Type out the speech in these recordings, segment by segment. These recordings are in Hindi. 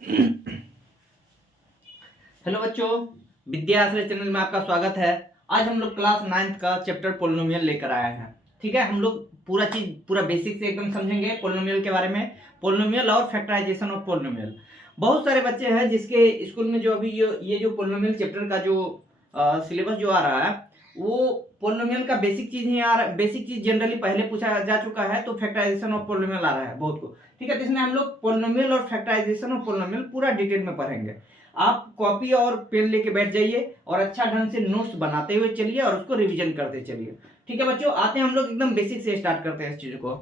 हेलो बच्चों, विद्या आश्रय चैनल में आपका स्वागत है। आज हम लोग क्लास 9th का चैप्टर पोलिनोमियल लेकर आए हैं। ठीक है, हम लोग पूरा बेसिक से एकदम समझेंगे पोलिनोमियल के बारे में, पोलिनोमियल और फैक्टराइजेशन ऑफ पोलिनोमियल। बहुत सारे बच्चे हैं जिसके स्कूल में जो अभी ये जो पोलिनोमियल चैप्टर का जो सिलेबस जो आ रहा है वो पोलिनोमियल का बेसिक चीज ही आ रहा है। बेसिक चीज जनरली पहले पूछा जा चुका है, तो फैक्टराइजेशन ऑफ पोलिनोमियल आ रहा है बहुत को। ठीक है, तो इसमें हम लोग पोलिनोमियल और फैक्टराइजेशन ऑफ पोलिनोमियल पूरा डिटेल में पढ़ेंगे। आप कॉपी और पेन लेके बैठ जाइए और अच्छा ढंग से नोट्स बनाते हुए चलिए और उसको रिवीजन करते चलिए। ठीक है बच्चों, आते हैं हम लोग एकदम बेसिक से स्टार्ट करते हैं इस चीज को।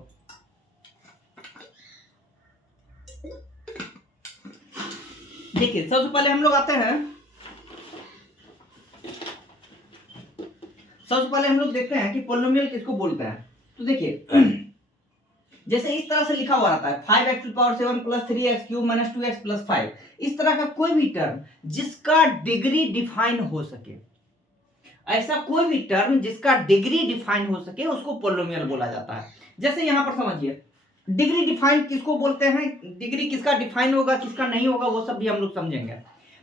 देखिए, सबसे पहले हम लोग आते हैं, सबसे पहले हम लोग देखते हैं कि पोलिनोमियल किसको बोलते हैं। तो देखिए, जैसे इस तरह से लिखा हुआ रहता है 5x⁷ plus 3x³ minus 2x plus 5। इस तरह का कोई भी टर्म जिसका डिग्री डिफाइन हो सके, ऐसा कोई भी टर्म जिसका डिग्री डिफाइन हो सके उसको पोलिनोमियल बोला जाता है। जैसे यहां पर समझिए, डिग्री डिफाइन किसको बोलते हैं, डिग्री किसका डिफाइन होगा किसका नहीं होगा वो सब भी हम लोग समझेंगे।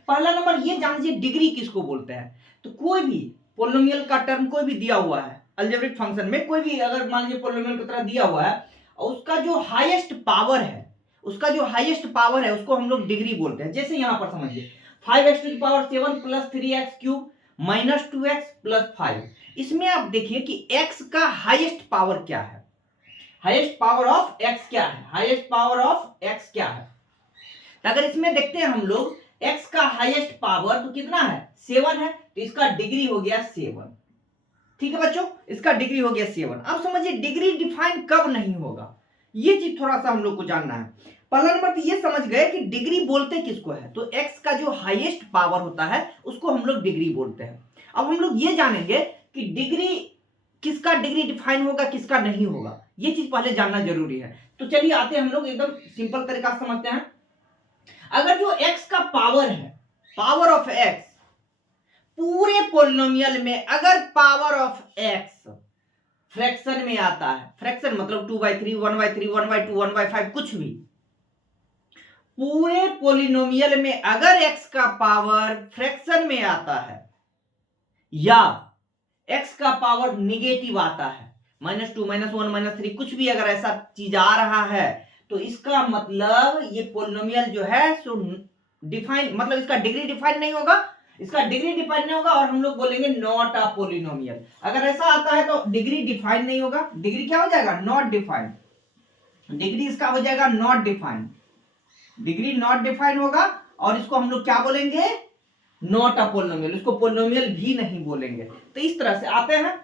पहला नंबर ये जान लीजिए डिग्री किसको बोलते हैं। तो कोई भी पोलिनोमियल का टर्म कोई भी दिया हुआ है अलजेब्रिक फंक्शन में, कोई भी अगर मान लीजिए पोलिनोमियल की तरह दिया हुआ है और उसका जो हाईएस्ट पावर है, उसका जो हाईएस्ट पावर है उसको हम लोग डिग्री बोलते हैं। जैसे यहां पर समझिए 5x⁷ plus 3x³ minus 2x plus 5। इसमें आप देखिए कि x का हाईएस्ट पावर क्या है, हाईएस्ट पावर ऑफ x क्या है, हाईएस्ट पावर ऑफ x क्या है। तो अगर इसमें देखते हैं हम लोग x का हाईएस्ट पावर तो कितना है 7 है, तो इसका डिग्री हो गया 7। ठीक है बच्चों, इसका डिग्री हो गया 7। अब समझिए डिग्री डिफाइन कब नहीं होगा, ये चीज थोड़ा सा हम लोग को जानना है। पहला नंबर तो ये समझ गए कि डिग्री बोलते किसको है, तो x का जो हाईएस्ट पावर होता है उसको हम लोग डिग्री बोलते हैं। अब हम लोग ये जानेंगे कि डिग्री किसका डिग्री डिफाइन होगा किसका नहीं होगा, ये चीज पहले जानना जरूरी है। तो चलिए आते हैं हम लोग एकदम सिंपल तरीका से समझते हैं। अगर जो x का पावर है, पावर ऑफ x, पूरे पोलिनोमियल में अगर पावर ऑफ x फ्रैक्शन में आता है, फ्रैक्शन मतलब 2/3 1/3 1/2 1/5 कुछ भी, पूरे पोलिनोमियल में अगर x का पावर फ्रैक्शन में आता है या x का पावर निगेटिव आता है, -2 -1 -3 कुछ भी अगर ऐसा चीज आ रहा है, तो इसका मतलब ये पोलिनोमियल जो है सो डिफाइन, मतलब इसका डिग्री डिफाइन नहीं होगा, इसका डिग्री डिफाइन नहीं होगा और हम लोग बोलेंगे नॉट अ पोलिनोमियल। अगर ऐसा आता है तो डिग्री डिफाइन नहीं होगा, डिग्री क्या हो जाएगा नॉट डिफाइंड, डिग्री इसका हो जाएगा not defined, degree not defined होगा और इसको हम लोग क्या बोलेंगे नॉट अ पोलिनोमियल, उसको पोलिनोमियल भी नहीं बोलेंगे। तो इस तरह से आते हैं।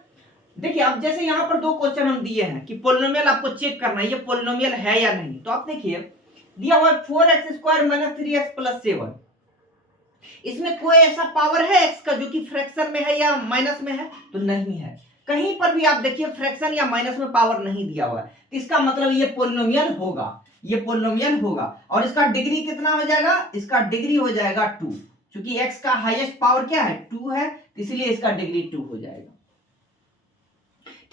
देखिए अब जैसे यहां पर दो क्वेश्चन हम दिए हैं कि पोलिनोमियल आपको चेक करना है ये पोलिनोमियल है या नहीं। तो आप देखिए दिया हुआ है 4x² माइनस 3x प्लस 7। इसमें कोई ऐसा पावर है x का जो कि फ्रैक्शन में है या माइनस में है, तो नहीं है। कहीं पर भी आप देखिए फ्रैक्शन या माइनस में पावर नहीं दिया हुआ है, तो इसका मतलब ये पोलिनोमियल होगा, ये पोलिनोमियल होगा। और इसका डिग्री कितना हो जाएगा, इसका डिग्री हो जाएगा 2, क्योंकि x का हाईएस्ट पावर क्या है 2 है, इसलिए इसका डिग्री 2 हो जाएगा।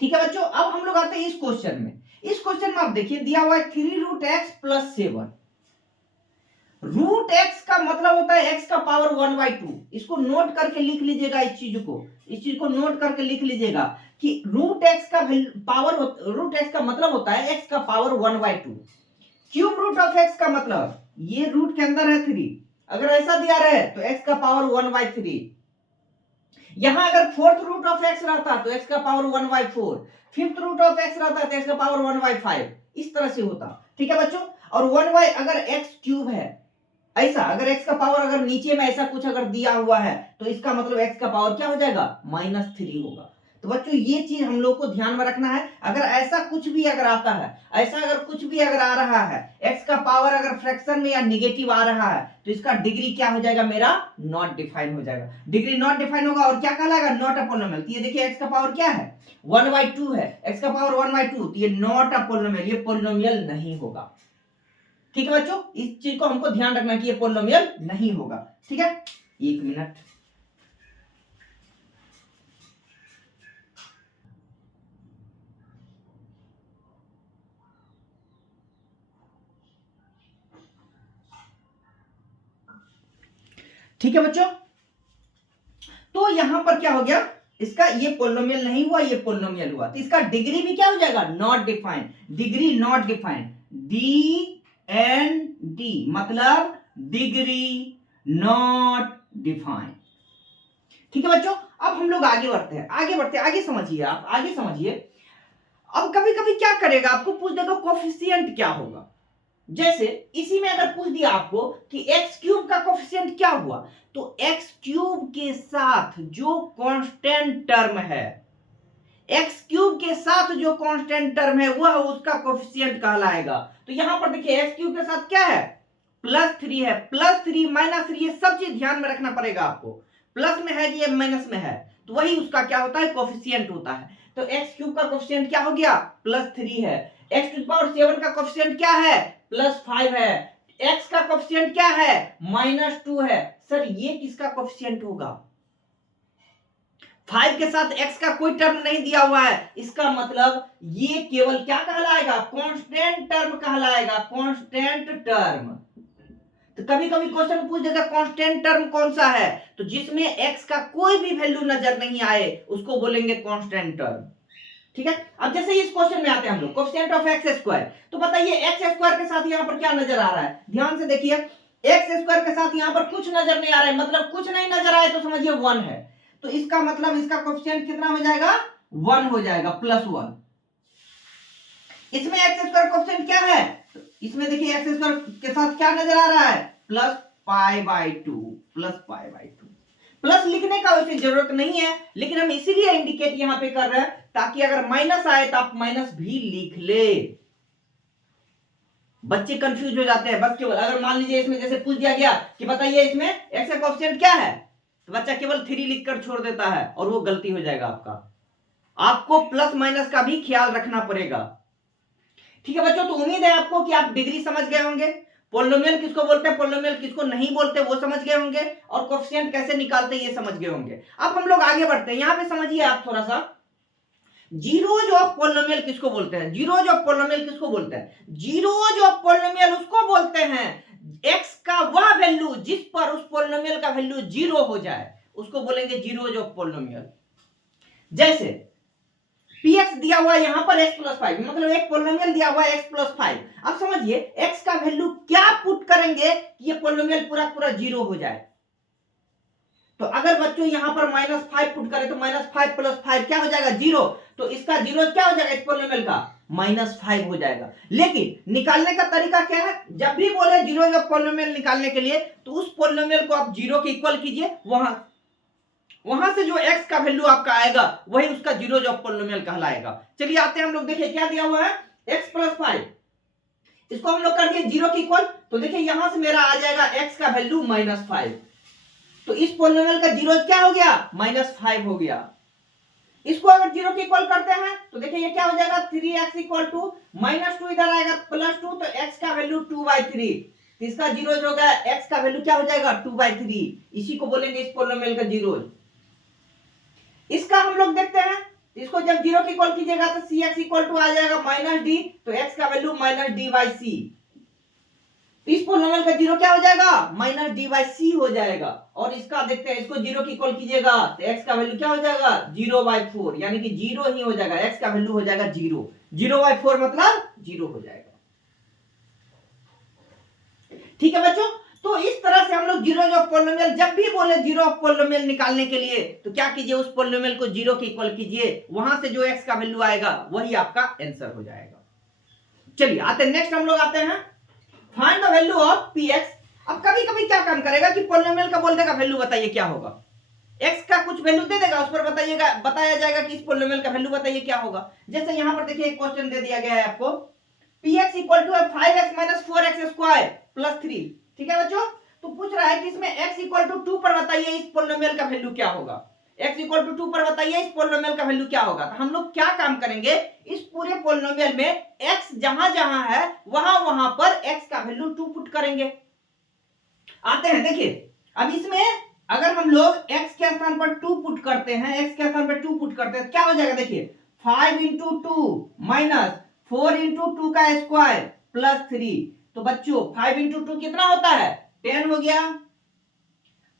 ठीक है बच्चों, अब हम लोग आते हैं इस क्वेश्चन में। इस क्वेश्चन में आप देखिए दिया हुआ है 3√x प्लस 7। रूट एक्स का मतलब होता है x का पावर 1/2। इसको नोट करके लिख लीजिएगा, इस चीज को नोट करके लिख लीजिएगा कि रूट एक्स का पावर, रूट एक्स का मतलब होता है x का power 1/2। Cube root of x का मतलब ये रूट के अंदर है 3, अगर ऐसा दिया रहे तो x का पावर 1/3। यहां अगर फोर्थ रूट ऑफ x रहता तो x का power 1/4, fifth root of x रहता तो x का पावर 1/5, इस तरह से होता। ठीक है बच्चों, और 1 अगर x क्यूब है, ऐसा अगर x का पावर अगर नीचे में ऐसा कुछ अगर दिया हुआ है तो इसका मतलब x का पावर क्या हो जाएगा -3 होगा। तो बच्चों ये चीज हम लोग को ध्यान में रखना है। अगर ऐसा कुछ भी अगर आता है, ऐसा अगर कुछ भी अगर आ रहा है, x का पावर अगर फ्रैक्शन में या निगेटिव आ रहा है, तो इसका डिग्री क्या हो जाएगा मेरा नॉट डिफाइन हो जाएगा। डिग्री नॉट डिफाइन होगा और क्या कहलाएगा नॉट अ पोलिनोमियल। तो ये देखिए x का पावर क्या है 1/2 है, x का पावर 1/2, तो ये नॉट अ पोलिनोमियल, ये पोलिनोमियल नहीं होगा। ठीक है बच्चों, इस चीज को हमको ध्यान रखना कि ये पोलिनोमियल नहीं होगा। ठीक है, 1 मिनट। ठीक है बच्चों, तो यहां पर क्या हो गया, इसका ये पोलिनोमियल नहीं हुआ, ये पोलिनोमियल हुआ, तो इसका डिग्री भी क्या हो जाएगा, not defined, degree not defined, D N D मतलब डिग्री नॉट डिफाइंड। ठीक है बच्चों, अब हम लोग आगे बढ़ते हैं, आगे समझिए, आप आगे समझिए। अब कभी कभी क्या करेगा, आपको पूछ देगा कोफिशिएंट क्या होगा। जैसे इसी में अगर पूछ दिया आपको कि एक्स क्यूब का कोफिशिएंट क्या हुआ, तो एक्स क्यूब के साथ जो कांस्टेंट टर्म है, एक्स क्यूब के साथ जो कांस्टेंट टर्म है वह उसका कोफिशिएंट कहलाएगा। तो यहां पर देखिए एक्स क्यूब के साथ क्या है, +3 है, +3 -3 ये सब चीज ध्यान में रखना पड़ेगा आपको, प्लस में है ये माइनस में है, तो वही उसका क्या होता है, कोफिशिएंट होता है। तो एक्स क्यूब का कोफिशिएंट क्या हो गया, +3 है, x⁷ का कोफिशिएंट क्या है, +5 है, x का कोफिशिएंट क्या है, -2 है। सर ये किसका कोफिशिएंट होगा, 5 के साथ x का कोई टर्म नहीं दिया हुआ है, इसका मतलब ये केवल क्या कहलाएगा, कांस्टेंट टर्म कहलाएगा, कांस्टेंट टर्म। तो कभी कभी क्वेश्चन पूछ देगा कांस्टेंट टर्म कौन सा है, तो जिसमें x का कोई भी वैल्यू नजर नहीं आए उसको बोलेंगे कांस्टेंट टर्म। ठीक है, अब जैसे इस क्वेश्चन में आते हैं हम लोग, कोफिशिएंट ऑफ x², तो बताइए x² के साथ यहां पर क्या नजर आ रहा है, ध्यान से देखिए, x² के साथ यहां पर कुछ नजर नहीं आ रहा है, मतलब कुछ नहीं नजर आए तो समझिए 1 है, तो इसका मतलब इसका कोफिशिएंट कितना हो जाएगा, 1 हो जाएगा, +1। इसमें x² कोफिशिएंट क्या है, तो इसमें देखिए x² के साथ क्या नजर आ रहा है, +π/2, +π/2। प्लस लिखने का वैसे जरूरत नहीं है, लेकिन हम इसीलिए इंडिकेट यहां पे कर रहे हैं ताकि अगर माइनस आए तो आप माइनस भी लिख ले। बच्चे कंफ्यूज हो जाते हैं, बस केवल अगर मान लीजिए इसमें जैसे पूछ दिया गया कि बताइए इसमें x का कोफिशिएंट क्या है, तो बच्चा केवल 3 लिखकर छोड़ देता है और वो गलती हो जाएगा आपका। आपको प्लस माइनस का भी ख्याल रखना पड़ेगा। ठीक है बच्चों, तो उम्मीद है आपको कि आप डिग्री समझ गए होंगे, पोलिनोमियल किसको बोलते हैं, पोलिनोमियल किसको नहीं बोलते वो समझ गए होंगे, और कोफिशिएंट कैसे निकालते हैं ये समझ गए होंगे। अब हम लोग आगे बढ़ते हैं, यहां पे समझिए आप थोड़ा सा, जीरोज ऑफ पोलिनोमियल किसको बोलते हैं, जीरोज ऑफ पोलिनोमियल किसको बोलते हैं, जीरोज ऑफ पोलिनोमियल उसको बोलते हैं x का वह वैल्यू जिस पर उस पोलिनोमियल का वैल्यू 0 हो जाए, उसको बोलेंगे जीरोज ऑफ पोलिनोमियल। जैसे px दिया हुआ है यहां पर x+5, मतलब एक पोलिनोमियल दिया हुआ है x+5। अब समझिए x का वैल्यू क्या पुट करेंगे कि ये पोलिनोमियल पूरा पूरा 0 हो जाए। तो अगर बच्चों यहां पर -5 पुट करें तो -5 + 5 क्या हो जाएगा, 0। तो इसका 0 क्या हो जाएगा, इस पोलिनोमियल का -5 हो जाएगा। लेकिन निकालने का तरीका क्या है, जब भी बोले जीरोज ऑफ पोलिनोमियल निकालने के लिए तो उस पोलिनोमियल को आप 0 के इक्वल कीजिए, वहां से जो x का वैल्यू आपका आएगा वही उसका जीरोज ऑफ पोलिनोमियल कहलाएगा। चलिए आते हैं हम लोग, देखिए क्या दिया हुआ है, x+5, इसको हम लोग कर दिए 0 के इक्वल, तो देखिए यहां से मेरा आ जाएगा x का वैल्यू -5, तो इस पोलिनोमियल का जीरोज क्या हो गया, -5 हो गया। इसको अगर 0 के इक्वल करते हैं तो देखिए ये क्या हो जाएगा, 3x = -2, इधर आएगा +2, तो x का वैल्यू 2/3, इसका जीरोज हो गया, x का वैल्यू क्या हो जाएगा, 2/3, इसी को बोलेंगे इस पोलिनोमियल का जीरोज। इसका हम लोग देखते हैं, इसको जब 0 के इक्वल कीजिएगा तो cx = आ जाएगा -d, तो x का वैल्यू -d/c, इस पोलिनोमियल का 0 क्या हो जाएगा, -d/c हो जाएगा। और इसका देखते हैं, इसको 0 के इक्वल कीजिएगा तो x का वैल्यू क्या हो जाएगा, 0/4, यानी कि 0 ही हो जाएगा, x का वैल्यू हो जाएगा 0, 0/4 मतलब 0 हो जाएगा। ठीक है बच्चों, तो इस तरह से हम लोग जीरोज ऑफ पोलिनोमियल, जब भी बोले जीरो ऑफ पोलिनोमियल निकालने के लिए तो क्या कीजिए, उस पोलिनोमियल को 0 के इक्वल कीजिए, वहां से जो x का वैल्यू आएगा वही आपका आंसर हो जाएगा। चलिए आते हैं नेक्स्ट, हम लोग आते हैं find the value of px। अब कभी कभी क्या काम करेगा कि पोलिनोमियल का बोल देगा वैल्यू बताइए क्या होगा, x का कुछ वैल्यू दे देगा, उस पर बताया जाएगा कि इस पोलिनोमियल का वैल्यू बताइए क्या होगा। जैसे यहां पर देखिए एक क्वेश्चन दे दिया गया है आपको, px = 5x - 4x² + 3। ठीक है बच्चों, तो पूछ रहा है कि इसमें x = 2 पर बताइए इस पोलिनोमियल का वैल्यू क्या होगा, x = 2 पर बताइए इस पोलिनोमियल का वैल्यू क्या होगा। तो हम लोग क्या काम करेंगे, इस पूरे पोलिनोमियल में x जहां जहां है वहां पर x का वैल्यू 2 पुट करेंगे। आते हैं, देखिए अब इसमें अगर हम लोग x के स्थान पर 2 पुट करते हैं, x के स्थान पर 2 पुट करते हैं क्या हो जाएगा, देखिए 5 × 2 - 4 × 2 का स्क्वायर + 3, तो बच्चों 5 × 2 कितना होता है, 10 हो गया,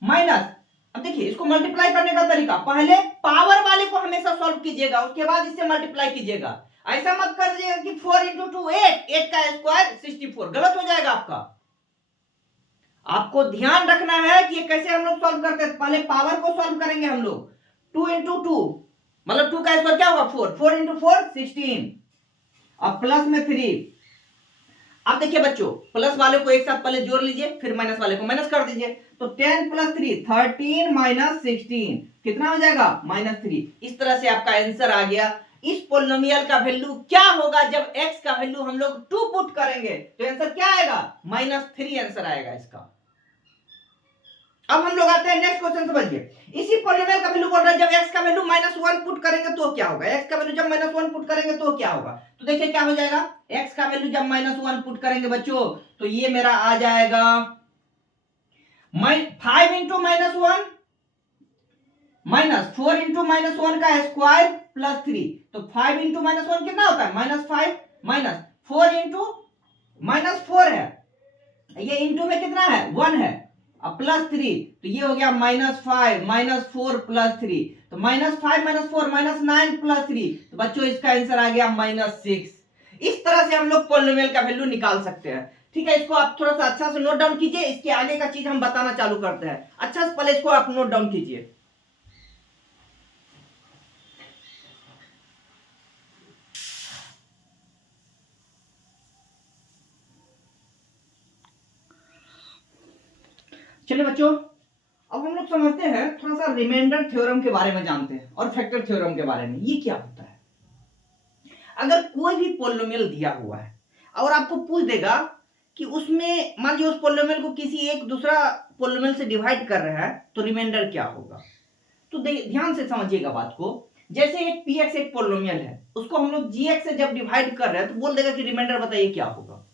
माइनस, अब देखिए इसको मल्टीप्लाई करने का तरीका, पहले पावर वाले को हमेशा सॉल्व कीजिएगा, उसके बाद इससे मल्टीप्लाई कीजिएगा। ऐसा मत कर दीजिएगा कि 4 इंटू 2 8 का स्क्वायर 64, गलत हो जाएगा आपका। आपको ध्यान रखना है कि ये कैसे हम लोग सॉल्व करते हैं। पहले पावर को सॉल्व करेंगे हम लोग, 2 इंटू 2 मतलब 2 का स्क्वायर क्या होगा 4, 4 इंटू 4 16, अब प्लस में 3। अब देखिए बच्चों, प्लस वाले को एक साथ पहले जोड़ लीजिए, फिर माइनस वाले को माइनस कर दीजिए, तो 10 प्लस 3 13 माइनस 16 कितना हो जाएगा -3। इस तरह से आपका आंसर आ गया। इस पोलिनोमियल का वैल्यू क्या होगा जब x का वैल्यू हम लोग 2 पुट करेंगे, तो आंसर क्या आएगा -3 आंसर आएगा इसका। अब हम लोग आते हैं नेक्स्ट क्वेश्चन, समझिए। इसी पोलिनोमियल का वैल्यू बोल रहा है जब x का वैल्यू -1 पुट करेंगे तो क्या होगा, x का वैल्यू जब -1 पुट करेंगे तो क्या होगा। तो देखिए क्या हो जाएगा, x का वैल्यू जब -1 पुट करेंगे बच्चों, तो ये मेरा आ जाएगा 5 इंटू -1 माइनस 4 इंटू -1 का स्क्वायर प्लस 3, तो 5 इंटू -1 कितना होता है -5, माइनस 4 इंटू -4 है, ये इंटू में कितना है 1 है, अब प्लस 3, तो ये हो गया -5 -4 प्लस 3, तो -5 -4 -9 प्लस 3, तो बच्चों इसका आंसर आ गया -6। इस तरह से हम लोग पॉलिनोमियल का वैल्यू निकाल सकते हैं। ठीक है, इसको आप थोड़ा सा अच्छा से नोट डाउन कीजिए, इसके आगे का चीज हम बताना चालू करते हैं। अच्छा से पहले इसको आप नोट डाउन कीजिए। चलिए बच्चों, अब हम लोग समझते हैं, थोड़ा सा रिमाइंडर थ्योरम के बारे में जानते हैं और फैक्टर थ्योरम के बारे में। ये क्या होता है, अगर कोई भी पोलिनोमियल दिया हुआ है और आपको पूछ देगा कि उसमें मान लीजिए उस पोलिनोमियल को किसी एक दूसरा पोलिनोमियल से डिवाइड कर रहा है, तो रिमाइंडर क्या होगा। तो ध्यान से समझिएगा बात को। जैसे एक px एक पोलिनोमियल है, उसको हम लोग gx से जब डिवाइड कर रहे हैं, तो बोल देगा कि रिमाइंडर बताइए क्या होगा।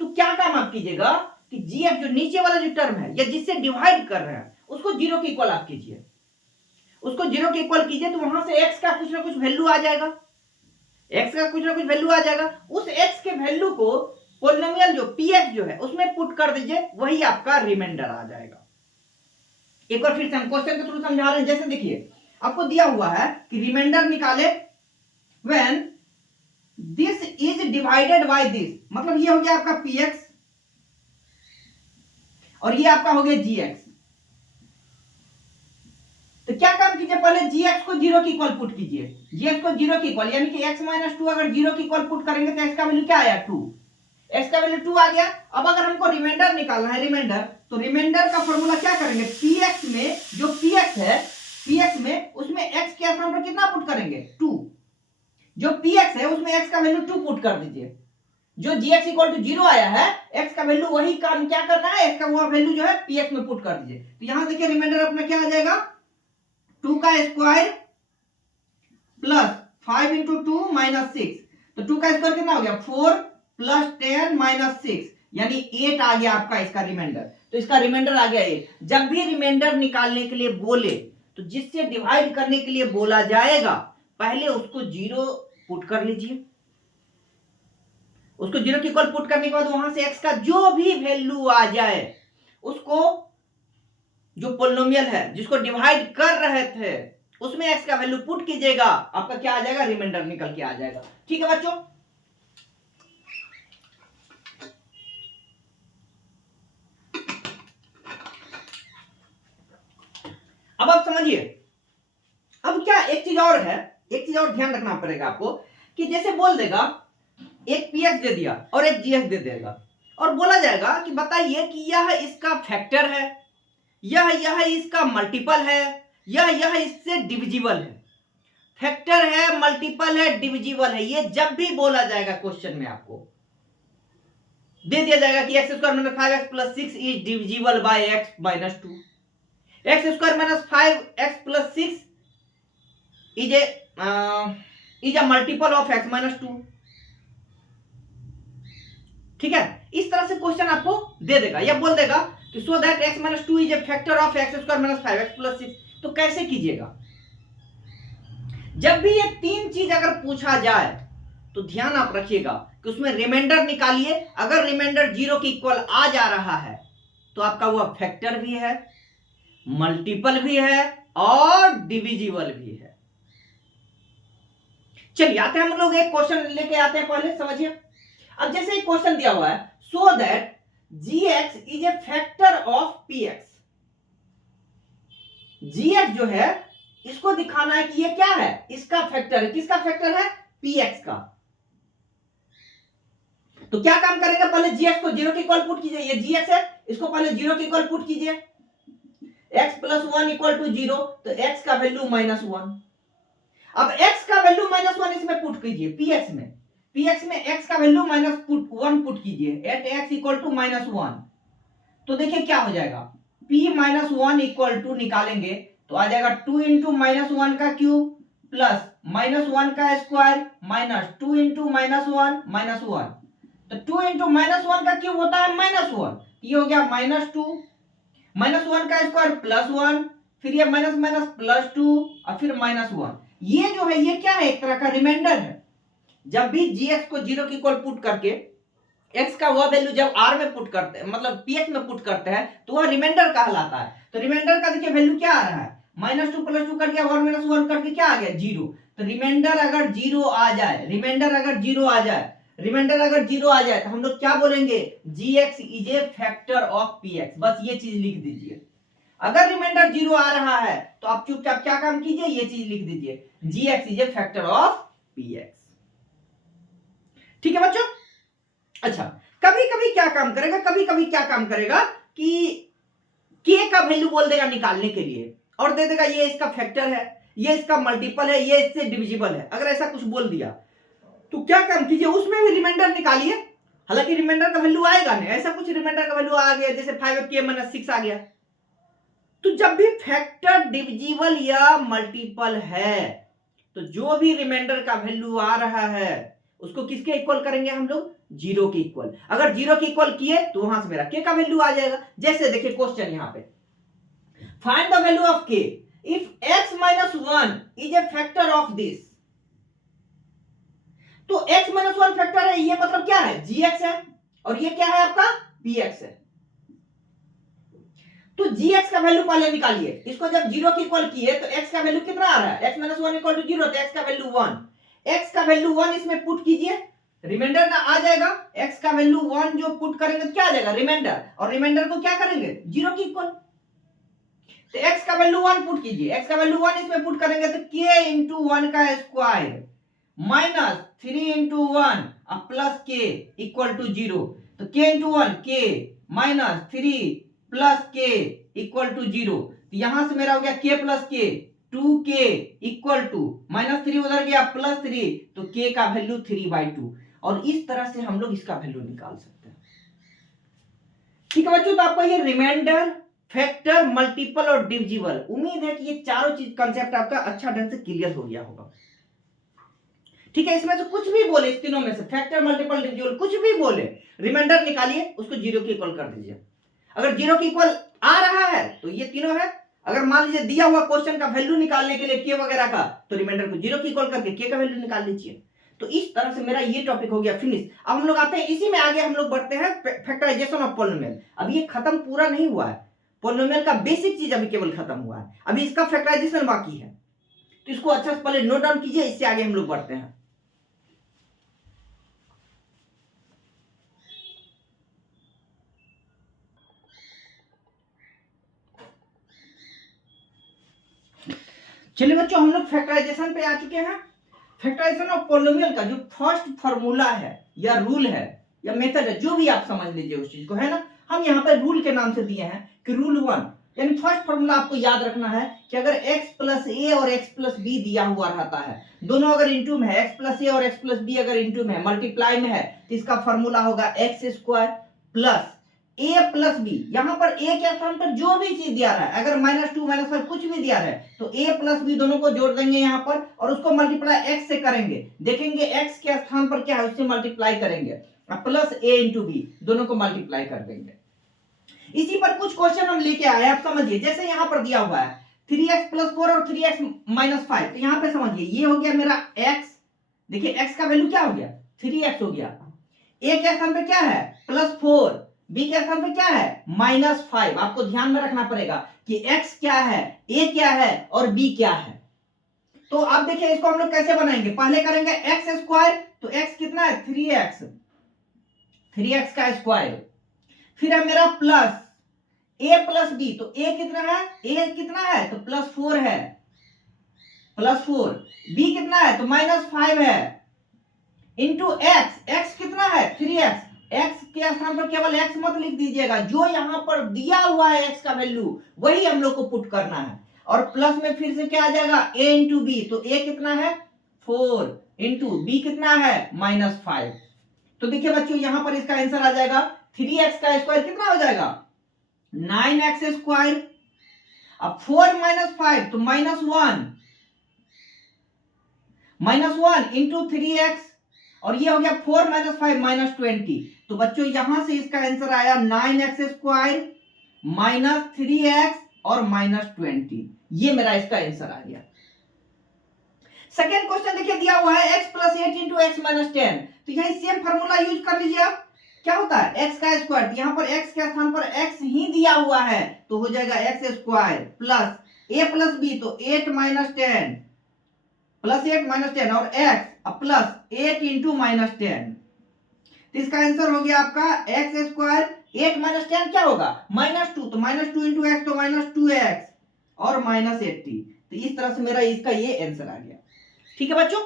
तो क्या काम आप कीजिएगा कि gx जो नीचे वाला जो टर्म है या जिससे डिवाइड कर रहे हैं, उसको 0 के इक्वल आप कीजिए, उसको 0 के इक्वल कीजिए, तो वहां से x का कुछ ना कुछ वैल्यू आ जाएगा, x का कुछ ना कुछ वैल्यू आ जाएगा। उस x के वैल्यू को पोलिनोमियल जो px जो है उसमें पुट कर दीजिए, वही आपका रिमाइंडर आ जाएगा। एक बार फिर से हम क्वेश्चन के थ्रू समझा रहे हैं। जैसे देखिए, आपको दिया हुआ है कि रिमाइंडर निकाले when this is divided by this, मतलब ये हो गया आपका px और ये आपका हो गया gx। तो क्या काम कीजिए, पहले gx को 0 के इक्वल पुट कीजिए, gx को 0 के इक्वल, यानी कि x - 2 अगर 0 के इक्वल पुट करेंगे तो x का वैल्यू क्या आया 2, x का वैल्यू 2 आ गया। अब अगर हमको रिमाइंडर निकालना है, रिमाइंडर, तो रिमाइंडर का फॉर्मूला क्या करेंगे, px में जो px है, px में उसमें x के स्थान पर कितना पुट करेंगे 2, जो px है उसमें x का वैल्यू 2 पुट कर दीजिए, जो gx इक्वल टू 0 आया है, x का वैल्यू वही काम क्या करना है, x का वो वैल्यू जो है px में पुट कर दीजिए। तो यहां देखिए रिमाइंडर अपना क्या आ जाएगा, 2 का स्क्वायर प्लस 5 इंटू 2 -6, तो 2 का स्क्वायर कितना हो गया 4 प्लस 10 -6, यानी 8 आ गया आपका इसका रिमाइंडर। तो इसका रिमाइंडर आ गया 8। जब भी रिमाइंडर निकालने के लिए बोले, तो जिससे डिवाइड करने के लिए बोला जाएगा, पहले उसको 0 पुट कर लीजिए, उसको 0 के इक्वल पुट करने के बाद वहां से x का जो भी वैल्यू आ जाए, उसको जो पोलिनोमियल है जिसको डिवाइड कर रहे थे उसमें x का वैल्यू पुट कीजिएगा, आपका क्या आ जाएगा, रिमाइंडर निकल के आ जाएगा। ठीक है बच्चों, अब आप समझिए। अब क्या एक चीज और है, एक चीज और ध्यान रखना पड़ेगा आपको, कि जैसे बोल देगा एक px दे दिया और एक gx दे देगा, और बोला जाएगा कि बताइए कि यह इसका फैक्टर है, यह इसका मल्टीपल है, यह इससे डिविजिबल है। फैक्टर है, मल्टीपल है, डिविजिबल है, ये जब भी बोला जाएगा क्वेश्चन में आपको दे दिया जाएगा कि x square minus 5x plus 6 is divisible by x minus 2, x square minus 5x plus 6 is a multiple of x minus 2। ठीक है, इस तरह से क्वेश्चन आपको दे देगा या बोल देगा कि so that x minus 2 is a factor of x square minus 5x plus 6। तो कैसे कीजिएगा, जब भी ये तीन चीज अगर पूछा जाए तो ध्यान आप रखिएगा कि उसमें रिमाइंडर निकालिए। अगर रिमाइंडर 0 के इक्वल आ जा रहा है तो आपका वो फैक्टर भी है, मल्टीपल भी है और डिविजिबल भी है। चलिए आते हैं हम लोग एक क्वेश्चन लेके आते हैं, पहले समझिए। अब जैसे एक क्वेश्चन दिया हुआ है, so that gx is a factor of px। gx जो है इसको दिखाना है कि ये क्या है, इसका फैक्टर है। किसका फैक्टर है? px का। तो क्या काम करेगा, पहले gx को जीरो के इक्वल पुट कीजिए। ये gx है, इसको पहले जीरो के इक्वल पुट कीजिए। x प्लस 1 इक्वल टू 0, तो x का वैल्यू -1। अब x का वैल्यू -1 इसमें पुट कीजिए px में। px में x का वैल्यू -1 पुट कीजिए एट x इक्वल टू -1। तो देखिए क्या हो जाएगा, p -1 इक्वल टू निकालेंगे तो आ जाएगा 2 इंटू -1 का क्यूब प्लस -1 का स्क्वायर माइनस 2 इंटू -1 -1। तो 2 इंटू -1 का क्यूब होता है -1, ये हो गया -2, -1 का स्क्वायर +1, फिर ये माइनस माइनस +2 और फिर -1। ये जो है ये क्या है, एक तरह का रिमाइंडर है। जब भी gx को जीरो के इक्वल पुट करके x का वह वैल्यू जब r में पुट करते हैं, मतलब px में पुट करते हैं, तो वह रिमाइंडर कहलाता है। तो रिमाइंडर का देखिए वैल्यू क्या आ रहा है, -2 + 2 कट गया, 1 - 1 कट के क्या आ गया, 0। तो रिमाइंडर अगर 0 आ जाए, रिमाइंडर अगर 0 आ जाए, रिमाइंडर अगर 0 आ जाए तो हम लोग क्या बोलेंगे, gx is a factor of px। बस ये चीज लिख दीजिए। अगर रिमाइंडर 0 आ रहा है तो आप चुपचाप क्या काम कीजिए, ये चीज लिख दीजिए, gx is a factor of px। ठीक है बच्चों। अच्छा, कभी कभी क्या काम करेगा, कभी कभी क्या काम करेगा कि k का वैल्यू बोल देगा निकालने के लिए और दे देगा ये इसका फैक्टर है, ये इसका मल्टीपल है, ये इससे डिविजिबल है। अगर ऐसा कुछ बोल दिया तो क्या काम कीजिए, उसमें भी रिमाइंडर निकालिए। हालांकि रिमाइंडर का वैल्यू आएगा नहीं, ऐसा कुछ रिमाइंडर का वैल्यू आ गया जैसे 5k - 6 आ गया। तो जब भी फैक्टर डिविजिबल या मल्टीपल है तो जो भी रिमाइंडर का वैल्यू आ रहा है उसको किसके इक्वल करेंगे हम लोग, 0 के इक्वल। अगर 0 के इक्वल किए तो वहां से मेरा k का वैल्यू आ जाएगा। जैसे देखिए क्वेश्चन यहां पे, find the value of k if x - 1 is a factor of this. तो x - 1 फैक्टर है, ये मतलब क्या है, gx है, और ये क्या है आपका px है। तो gx का वैल्यू पहले निकालिए। इसको जब 0 के इक्वल किए तो x का वैल्यू कितना आ रहा है, x - 1 इक्वल टू 0, तो x का वैल्यू 1। x का वैल्यू 1 इसमें पुट कीजिए, रिमाइंडर ना आ जाएगा। x का वैल्यू 1 जो पुट करेंगे तो क्या आ जाएगा, रिमाइंडर, और रिमाइंडर को क्या करेंगे, 0 के इक्वल। तो x का वैल्यू 1 पुट कीजिए, x का वैल्यू 1 इसमें पुट करेंगे तो k इंटू 1 का square minus 3 into 1 plus k equal to 0। तो k into 1 k minus 3 plus k equal to 0। तो यहां से मेरा हो गया k plus k, 2k equal to -3 उधर गया +3, तो k का वैल्यू 3/2। और इस तरह से हम लोग इसका वैल्यू निकाल सकते हैं। ठीक है बच्चों, तो आपको ये रिमाइंडर, फैक्टर, मल्टीपल और डिविजिबल, उम्मीद है कि ये चारों चीज कंसेप्ट आपका अच्छा ढंग से क्लियर हो गया होगा। ठीक है, इसमें से कुछ भी बोले, इस तीनों में से फैक्टर, मल्टीपल, डिविजिबल, कुछ भी बोले, रिमाइंडर निकालिए, उसको 0 के इक्वल कर दीजिए। अगर 0 के इक्वल आ रहा है तो ये तीनों है। अगर मान लीजिए दिया हुआ क्वेश्चन का वैल्यू निकालने के लिए k वगैरह का, तो रिमाइंडर को 0 के इक्वल करके k का वैल्यू निकाल लीजिए। तो इस तरह से मेरा ये टॉपिक हो गया फिनिश। अब हम लोग आते हैं इसी में आगे, हम लोग बढ़ते हैं फैक्टराइजेशन ऑफ पॉलिनोमियल। अब ये खत्म पूरा नहीं हुआ है, पॉलिनोमियल का बेसिक चीज अभी केवल खत्म हुआ है, अभी इसका फैक्टराइजेशन बाकी है। तो इसको अच्छा से पहले नोट डाउन कीजिए, इससे आगे हम लोग बढ़ते हैं। चलिए बच्चों, हम लोग फैक्टराइजेशन पे आ चुके हैं। फैक्टराइजेशन ऑफ पॉलिनोमियल का जो फर्स्ट फार्मूला है या रूल है या मेथड है, जो भी आप समझ लीजिए उस चीज को, है ना, हम यहाँ पे रूल के नाम से दिए हैं कि रूल 1, यानी फर्स्ट फार्मूला आपको याद रखना है कि अगर x प्लस ए और x प्लस बी दिया हुआ रहता है, दोनों अगर इंटू में है, x प्लस ए और x प्लस बी अगर इंटू में है, मल्टीप्लाई में है, तो इसका फार्मूला होगा x square plus a plus B. यहां पर a के स्थान पर जो भी चीज दिया रहा है, अगर -2 -5 कुछ भी दिया रहा है, तो a प्लस बी दोनों को जोड़ देंगे यहां पर और उसको मल्टीप्लाई x से करेंगे। देखेंगे x के स्थान पर क्या है, उससे मल्टीप्लाई करेंगे, प्लस a इंटू बी दोनों को मल्टीप्लाई कर देंगे। इसी पर कुछ क्वेश्चन हम लेके आए, आप समझिए। जैसे यहां पर दिया हुआ है 3x + 4 और 3x - 5, तो यहां पे समझिए ये हो गया मेरा x। देखिए x का वैल्यू क्या हो गया, 3x हो गया। a के स्थान पे क्या है, +4, b के स्थान पे क्या है, -5। आपको ध्यान में रखना पड़ेगा कि x क्या है, a क्या है और b क्या है। तो अब देखिए इसको हम लोग कैसे बनाएंगे, पहले करेंगे एक्स स्क्वायर, तो x कितना है 3x, 3x का स्क्वायर, फिर है मेरा प्लस a प्लस b, तो a कितना है, a कितना है तो +4 है, +4, b कितना है तो -5 है, इंटू x कितना है 3x, x के स्थान पर केवल x मत लिख दीजिएगा, जो यहां पर दिया हुआ है x का वैल्यू वही हम लोग को पुट करना है, और प्लस में फिर से क्या आ जाएगा a इंटू बी, तो a कितना है 4 इंटू b कितना है -5। तो देखिए बच्चों यहां पर इसका आंसर आ जाएगा 3x का स्क्वायर कितना हो जाएगा 9x स्क्वायर, अब 4 -5 तो -1 इंटू 3x, और ये हो गया 4 -5 -20। तो बच्चों यहां से इसका आंसर आया 9x स्क्वायर -3x और -20, ये मेरा इसका आंसर आ गया। सेकेंड क्वेश्चन देखिए दिया हुआ है x + 8 इंटू x - 10, तो यहां सेम फार्मूला यूज कर लीजिए आप, क्या होता है x का स्क्वायर, यहां पर x के स्थान पर x ही दिया हुआ है तो हो जाएगा x square plus a plus b, तो 8 - 10 प्लस 8 - 10 और x प्लस 8 इंटू -10, तो इसका आंसर हो गया आपका x स्क्वायर, 8 - 10 क्या होगा -2, तो -2 इंटू x तो -2x और -80, तो इस तरह से मेरा इसका ये आंसर आ गया। ठीक है बच्चों,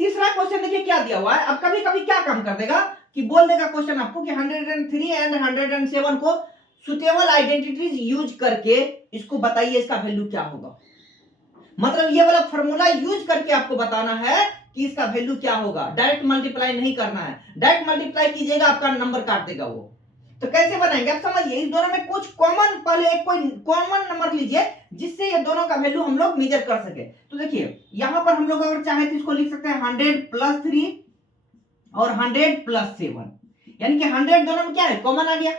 तीसरा क्वेश्चन देखिए क्या दिया हुआ है। अब कभी कभी क्या काम कर देगा कि बोल देगा क्वेश्चन आपको कि 103 एंड 107 को सुटेबल आइडेंटिटीज यूज करके इसको बताइए इसका वैल्यू क्या होगा, मतलब ये वाला फॉर्मूला यूज करके आपको बताना है कि इसका वैल्यू क्या होगा, डायरेक्ट मल्टीप्लाई नहीं करना है, डायरेक्ट मल्टीप्लाई कीजिएगा आपका नंबर काट देगा वो। तो कैसे बनाएंगे आप समझिए, इस दोनों में कुछ कॉमन, पहले एक कोई कॉमन नंबर लीजिए जिससे ये दोनों का वैल्यू हम लोग मेजर कर सके। तो देखिए यहां पर हम लोग अगर चाहे तो इसको लिख सकते हैं 100 + 3 और 100 + 7, यानी कि 100 दोनों में क्या है कॉमन आ गया,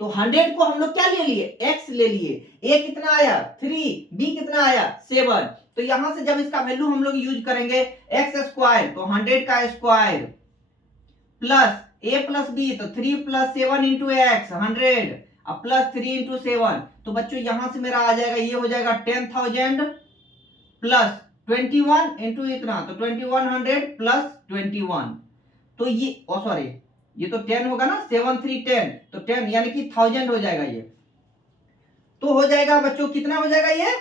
तो 100 को हम लोग क्या ले लिए x ले लिए, a कितना आया 3, b कितना आया 7, तो यहां से जब इसका वैल्यू हम लोग यूज करेंगे x स्क्वायर, तो 100 का square plus a plus b, तो 3 + 7 इंटू x 100 अब प्लस 3 इंटू 7, तो बच्चों यहां से मेरा आ जाएगा ये हो जाएगा 10,000 प्लस 21 इंटू इतना, तो 2100 प्लस 21, तो ये सॉरी ये तो 10 होगा ना, 7 3 10, तो 10 यानी कि 1000 हो जाएगा ये, तो हो जाएगा बच्चों कितना हो जाएगा ये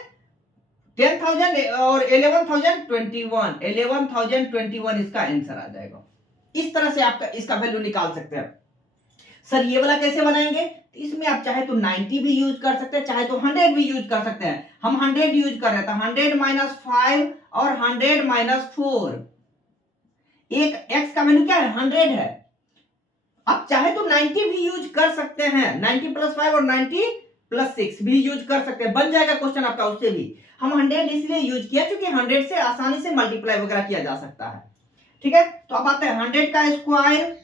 10,000 और 11,021 इसका आंसर आ जाएगा। इस तरह से आप इसका वैल्यू निकाल सकते हैं। सर ये वाला कैसे बनाएंगे, इसमें आप चाहे तो 90 भी यूज कर सकते हैं, चाहे तो 100 भी यूज कर सकते हैं, हम 100 यूज कर रहे थे, 100 - 5 और 100 - 4, एक x का वैल्यू क्या है 100 है, आप चाहे तो 90 भी यूज कर सकते हैं, 90 + 5 और 90 + 6 भी यूज कर सकते हैं, बन जाएगा क्वेश्चन आपका उससे भी। हम 100 इसलिए यूज किया क्योंकि 100 से आसानी से मल्टीप्लाई वगैरह किया जा सकता है। ठीक है, तो अब आते हैं 100 का square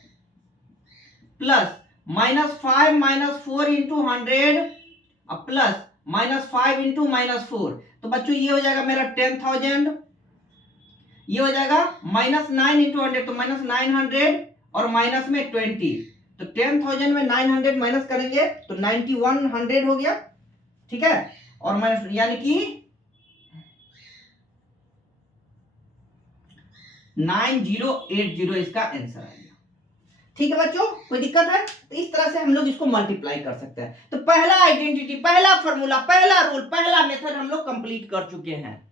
plus -5 - 4 into 100 plus -5 into -4, तो बच्चों ये हो जाएगा मेरा 10,000, ये हो जाएगा -9 इंटू 100, तो -900 और माइनस में 20, तो 10,000 में 900 माइनस करेंगे तो 9100 हो गया। ठीक है, और माइनस यानी कि 9080 इसका आंसर आ गया। ठीक है बच्चों, कोई दिक्कत है, तो इस तरह से हम लोग इसको मल्टीप्लाई कर सकते हैं। तो पहला आइडेंटिटी, पहला फॉर्मूला, पहला रूल, पहला मेथड हम लोग कंप्लीट कर चुके हैं।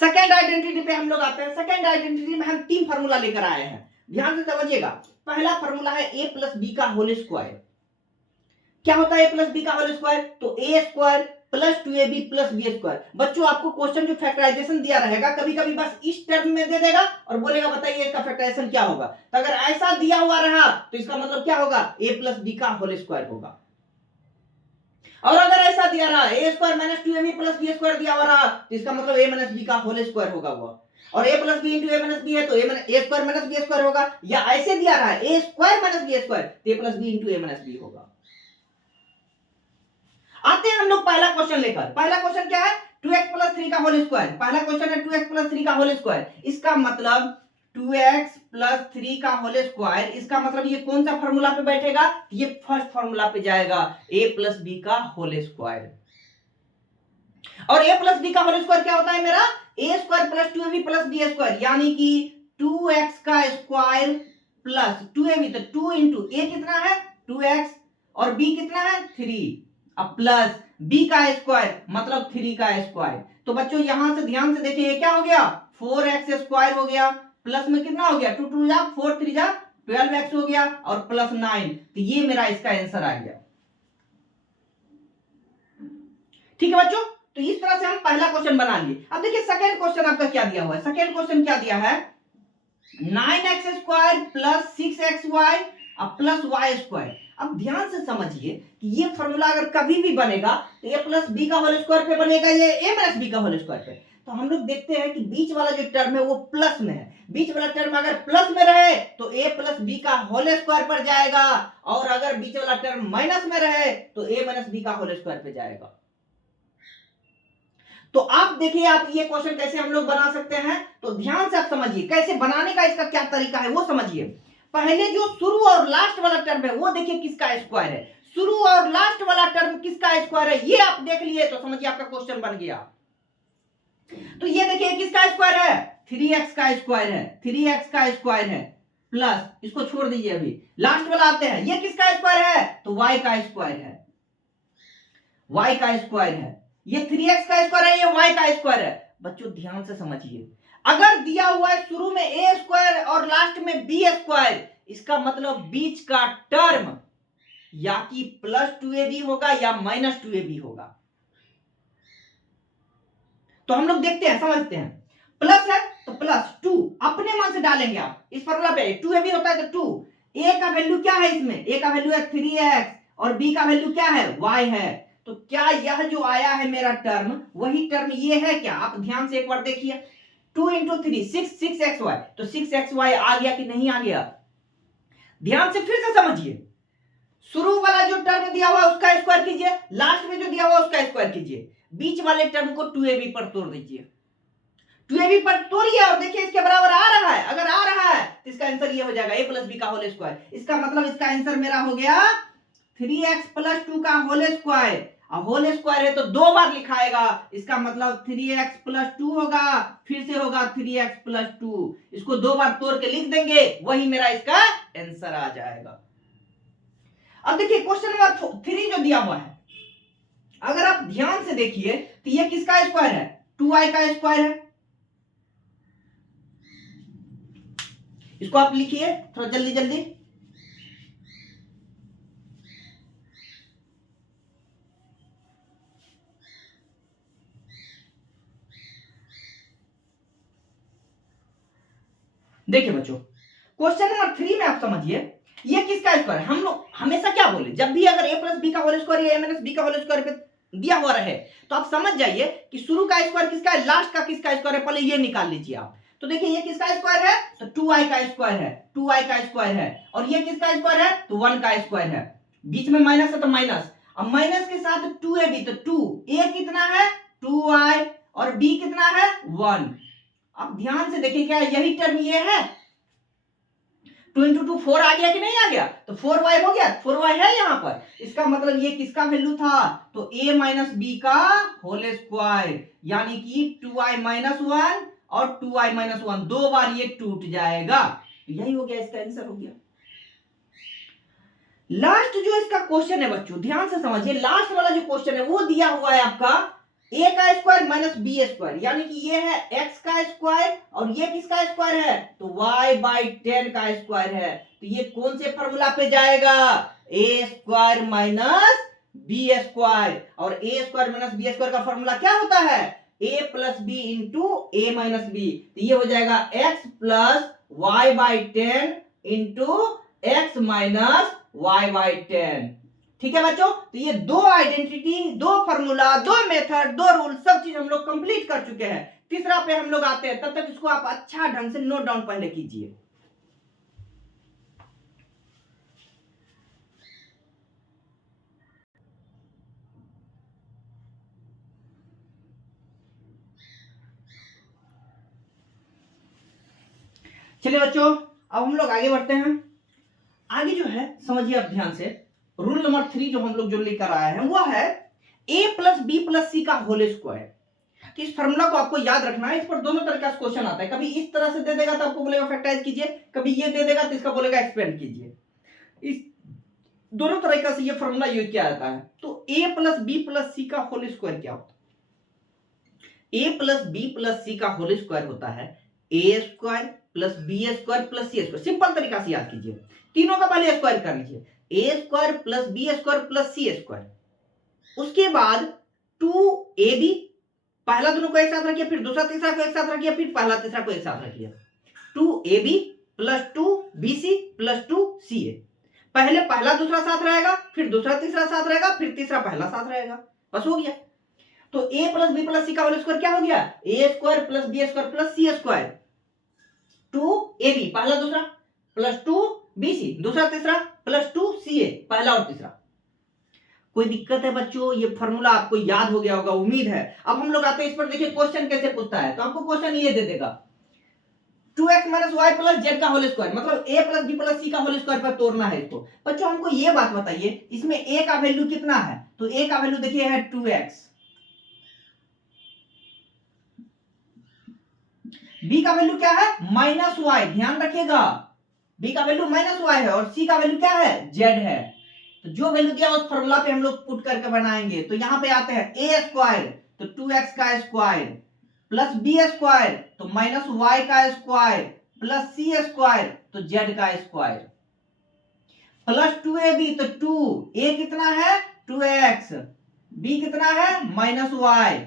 सेकेंड आइडेंटिटी पे हम लोग आते हैं। सेकेंड आइडेंटिटी में हम 3 फार्मूला लेकर आए हैं, ध्यान से समझिएगा। पहला फार्मूला है a + b का होल स्क्वायर। क्या होता है a + b का होल स्क्वायर, तो a² + 2ab + b²। बच्चों आपको क्वेश्चन जो फैक्टराइजेशन दिया रहेगा कभी कभी बस इस टर्म में दे देगा और बोलेगा बताइए इसका फैक्टराइजेशन क्या होगा, तो अगर ऐसा दिया हुआ रहा तो इसका मतलब क्या होगा a + b का होल स्क्वायर होगा, और अगर ऐसा दिया रहा a² - 2ab + b² दिया हुआ रहा तो इसका मतलब a - b का होल स्क्वायर होगा वो, और a + b × a - b है तो a² - b² होगा, या ऐसे दिया रहा है a² - b² तो a + b × a - b होगा। आते हैं हम लोग पहला क्वेश्चन लेकर। पहला क्वेश्चन क्या है 2x + 3 का होल स्क्वायर, पहला क्वेश्चन है 2x + 3 का होल स्क्वायर। इसका मतलब 2x प्लस 3 का होल स्क्वायर, इसका मतलब ये कौन सा फॉर्मूला पे बैठेगा, ये फर्स्ट फॉर्मूला पे जाएगा, a प्लस बी का होल स्क्वायर। और a प्लस बी का होल स्क्वायर क्या होता है मेरा, a square plus 2ab plus b square, यानी कि 2x का स्क्वायर प्लस 2ab, तो 2 इंटू a कितना है 2x और b कितना है 3, अब प्लस b का स्क्वायर मतलब 3 का स्क्वायर। तो बच्चों यहां से ध्यान से देखिए, ये क्या हो गया 4x स्क्वायर हो गया, प्लस में कितना हो गया 2 2 जा 4 3 जा 12x हो गया और प्लस 9, तो ये मेरा इसका आंसर आ गया। ठीक है बच्चों, तो इस तरह से हम पहला क्वेश्चन बना लिए। अब देखिए सेकंड क्वेश्चन आपका क्या दिया हुआ है, सेकंड क्वेश्चन क्या दिया है 9x square plus 6xy plus Y square. अब ध्यान से समझिए कि ये फॉर्मूला अगर कभी भी बनेगा तो a प्लस बी का होल स्क्वायर पे बनेगा, ये a माइनस बी का होल स्क्वायर पे। तो हम लोग देखते हैं कि बीच वाला जो टर्म है वो प्लस में है, बीच वाला टर्म अगर प्लस में रहे तो a प्लस बी का होल स्क्वायर पर जाएगा, और अगर बीच वाला टर्म माइनस में रहे तो a माइनस बी का होल स्क्वायर पे जाएगा। तो आप देखिए आप ये क्वेश्चन कैसे हम लोग बना सकते हैं, तो ध्यान से आप समझिए कैसे बनाने का, इसका क्या तरीका है वो समझिए। पहले जो शुरू और लास्ट वाला टर्म है वो देखिए किसका स्क्वायर है, शुरू और लास्ट वाला टर्म किसका स्क्वायर है ये आप देख लिए तो समझिए आपका क्वेश्चन बन गया। तो ये देखिए किसका स्क्वायर है 3x का स्क्वायर है, 3x का स्क्वायर है प्लस, इसको छोड़ दीजिए अभी लास्ट वाला आते हैं, ये किसका स्क्वायर है तो y का स्क्वायर है, y का स्क्वायर है, ये 3x का स्क्वायर है, ये y का स्क्वायर है। बच्चों ध्यान से समझिए, अगर दिया हुआ है शुरू में a स्क्वायर और लास्ट में b स्क्वायर, इसका मतलब बीच का टर्म या कि प्लस 2ab होगा या माइनस 2ab होगा। तो हम लोग देखते हैं समझते हैं, प्लस है तो प्लस 2 अपने मन से डालेंगे आप इस फॉर्मूला पे, 2ab होता है तो 2, a का वैल्यू क्या है इसमें, a का वैल्यू है 3x और b का वैल्यू क्या है y है, तो क्या यह जो आया है मेरा टर्म वही टर्म ये है क्या, आप ध्यान से एक बार देखिए 2 इंटू 3 6xy, तो 6xy आ गया कि नहीं आ गया, ध्यान से फिर से समझिए, शुरू वाला जो टर्म दिया हुआ उसका स्क्वायर कीजिए, लास्ट में जो दिया हुआ उसका स्क्वायर कीजिए, बीच वाले टर्म को 2ab पर तोड़ दीजिए, 2ab पर तोड़िए और देखिए इसके बराबर आ रहा है, अगर आ रहा है तो इसका आंसर ये हो जाएगा a प्लस बी का होल स्क्वायर। इसका मतलब इसका आंसर मेरा हो गया 3x प्लस 2 का होल स्क्वायर, अब होल स्क्वायर है तो दो बार लिखाएगा, इसका मतलब 3x प्लस 2 होगा, फिर से होगा 3x प्लस 2, इसको दो बार तोड़ के लिख देंगे, वही मेरा इसका आंसर आ जाएगा। अब देखिए क्वेश्चन नंबर 3 जो दिया हुआ है, अगर आप ध्यान से देखिए तो ये किसका स्क्वायर है 2y का स्क्वायर है, इसको आप लिखिए थोड़ा जल्दी जल्दी, देखिए बच्चों क्वेश्चन नंबर 3 में आप समझिए ये किसका स्क्वायर है, हम लोग हमेशा क्या बोले जब भी अगर a प्लस बी का होल स्क्वायर या a माइनस बी का होल स्क्वायर पे दिया हुआ रहे तो आप समझ जाइए कि शुरू का स्क्वायर किसका है, लास्ट का किसका स्क्वायर है, पहले ये निकाल लीजिए आप। तो देखिए ये किसका स्क्वायर है तो 2y का स्क्वायर है, 2y का स्क्वायर है, और ये किसका स्क्वायर है तो 1 का स्क्वायर है, बीच में माइनस है तो माइनस, अब माइनस के साथ 2ab, तो 2 a कितना है 2y और b कितना है 1। अब ध्यान से देखिए क्या यही टर्म ये है, 2 इंटू 2 4 आ गया कि नहीं आ गया, तो 4y हो गया, 4y है यहाँ पर, इसका मतलब ये किसका वैल्यू था तो a माइनस बी का होल स्क्वायर, यानी कि 2y माइनस 1 और 2y माइनस 1 दो बार ये टूट जाएगा, यही हो गया इसका आंसर हो गया। लास्ट जो इसका क्वेश्चन है बच्चों ध्यान से समझिए, लास्ट वाला जो क्वेश्चन है वो दिया हुआ है आपका a का स्क्वायर माइनस बी स्क्वायर, यानी कि ये है x का स्क्वायर और ये किसका स्क्वायर है तो y बाई 10 का स्क्वायर है, तो ये कौन से फॉर्मूला पे जाएगा a square minus B square, और a square minus B square का फॉर्मूला क्या होता है a plus B into A minus B, तो ये हो जाएगा x plus Y by 10 into X minus Y by 10। ठीक है बच्चों, तो ये दो आइडेंटिटी, दो फॉर्मूला, दो मेथड, दो रूल, सब चीज हम लोग कंप्लीट कर चुके हैं। तीसरा पे हम लोग आते हैं, तब तक इसको आप अच्छा ढंग से नोट डाउन पहले कीजिए। चलिए बच्चों, अब हम लोग आगे बढ़ते हैं। आगे जो है समझिए आप ध्यान से, रूल नंबर 3 जो हम लोग जो लेकर आए हैं वो है a plus B plus C का होल स्क्वायर। तो इस फॉर्मूला को आपको याद रखना है। इस पर दोनों तरह का क्वेश्चन आता है, कभी इस तरह से दे देगा तो आपको बोलेगा फैक्टराइज कीजिए, कभी ये दे देगा तो इसका बोलेगा एक्सपेंड कीजिए। इस दोनों तरह का से ये फॉर्मूला यूज किया जाता है। तो a plus B plus C का होल स्क्वायर क्या होता है? a plus B plus C का होल स्क्वायर होता है a square plus B square plus C square. Simple तरीका से याद कीजिए, तीनों का पहले स्क्वायर कर लीजिए, a square plus B square plus C square. उसके बाद 2ab, पहला दोनों को एक साथ रखिए, फिर दूसरा तीसरा को एक साथ रखिए, फिर पहला तीसरा को एक साथ रखिए। 2ab plus 2bc plus 2ca। पहले पहला दूसरा साथ रहेगा, फिर दूसरा तीसरा साथ रहेगा, फिर तीसरा पहला साथ रहेगा, बस हो गया। तो a plus B plus C का होल स्क्वायर क्या हो गया? a square plus B square plus C square. 2ab पहला दूसरा प्लस 2bc दूसरा तीसरा प्लस 2ca पहला और तीसरा। कोई दिक्कत है बच्चों? ये फॉर्मूला आपको याद हो गया होगा, उम्मीद है। अब हम लोग आते हैं इस पर, देखिए क्वेश्चन कैसे पूछता है। तो आपको क्वेश्चन ये दे देगा 2x minus Y plus Z का होल स्क्वायर, मतलब a plus B plus C का होल स्क्वायर पर तोड़ना है इसको। बच्चों हमको ये बात बताइए, इसमें a का वैल्यू कितना है? तो a का वैल्यू देखिए है 2x, b का वैल्यू क्या है? Minus Y. ध्यान रखिएगा, b का वैल्यू माइनस वाई है और c का वैल्यू क्या है? z है। तो जो वैल्यू दिया उस फॉर्मूला पे हम लोग पुट करके बनाएंगे। तो यहां पे आते हैं a स्क्वायर तो 2x का स्क्वायर प्लस बी स्क्वायर तो माइनस वाई का स्क्वायर प्लस सी स्क्वायर तो z का स्क्वायर प्लस 2ab तो 2 a कितना है? 2x, b कितना है? माइनस वाई,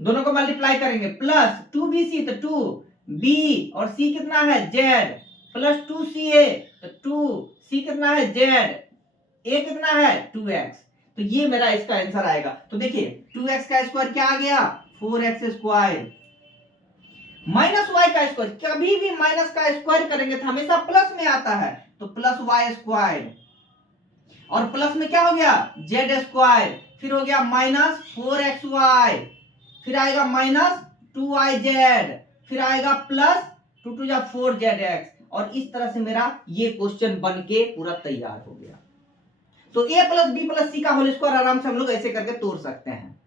दोनों को मल्टीप्लाई करेंगे, प्लस 2bc तो 2b और c कितना है? z प्लस 2ca तो 2c कितना है? z, a कितना है? 2x। तो ये मेरा इसका आंसर आएगा। तो देखिए 2x का स्क्वायर क्या आ गया? 4x स्क्वायर माइनस y का स्क्वायर, कभी भी माइनस का स्क्वायर करेंगे तो हमेशा प्लस में आता है, तो प्लस y स्क्वायर और प्लस में क्या हो गया? z स्क्वायर, फिर हो गया माइनस 4xy, फिर आएगा माइनस 2yz, फिर आएगा प्लस 2 2 4zx। और इस तरह से मेरा ये क्वेश्चन बन के पूरा तैयार हो गया। तो a plus B plus C का होल स्क्वायर आराम से हम लोग ऐसे करके तोड़ सकते हैं।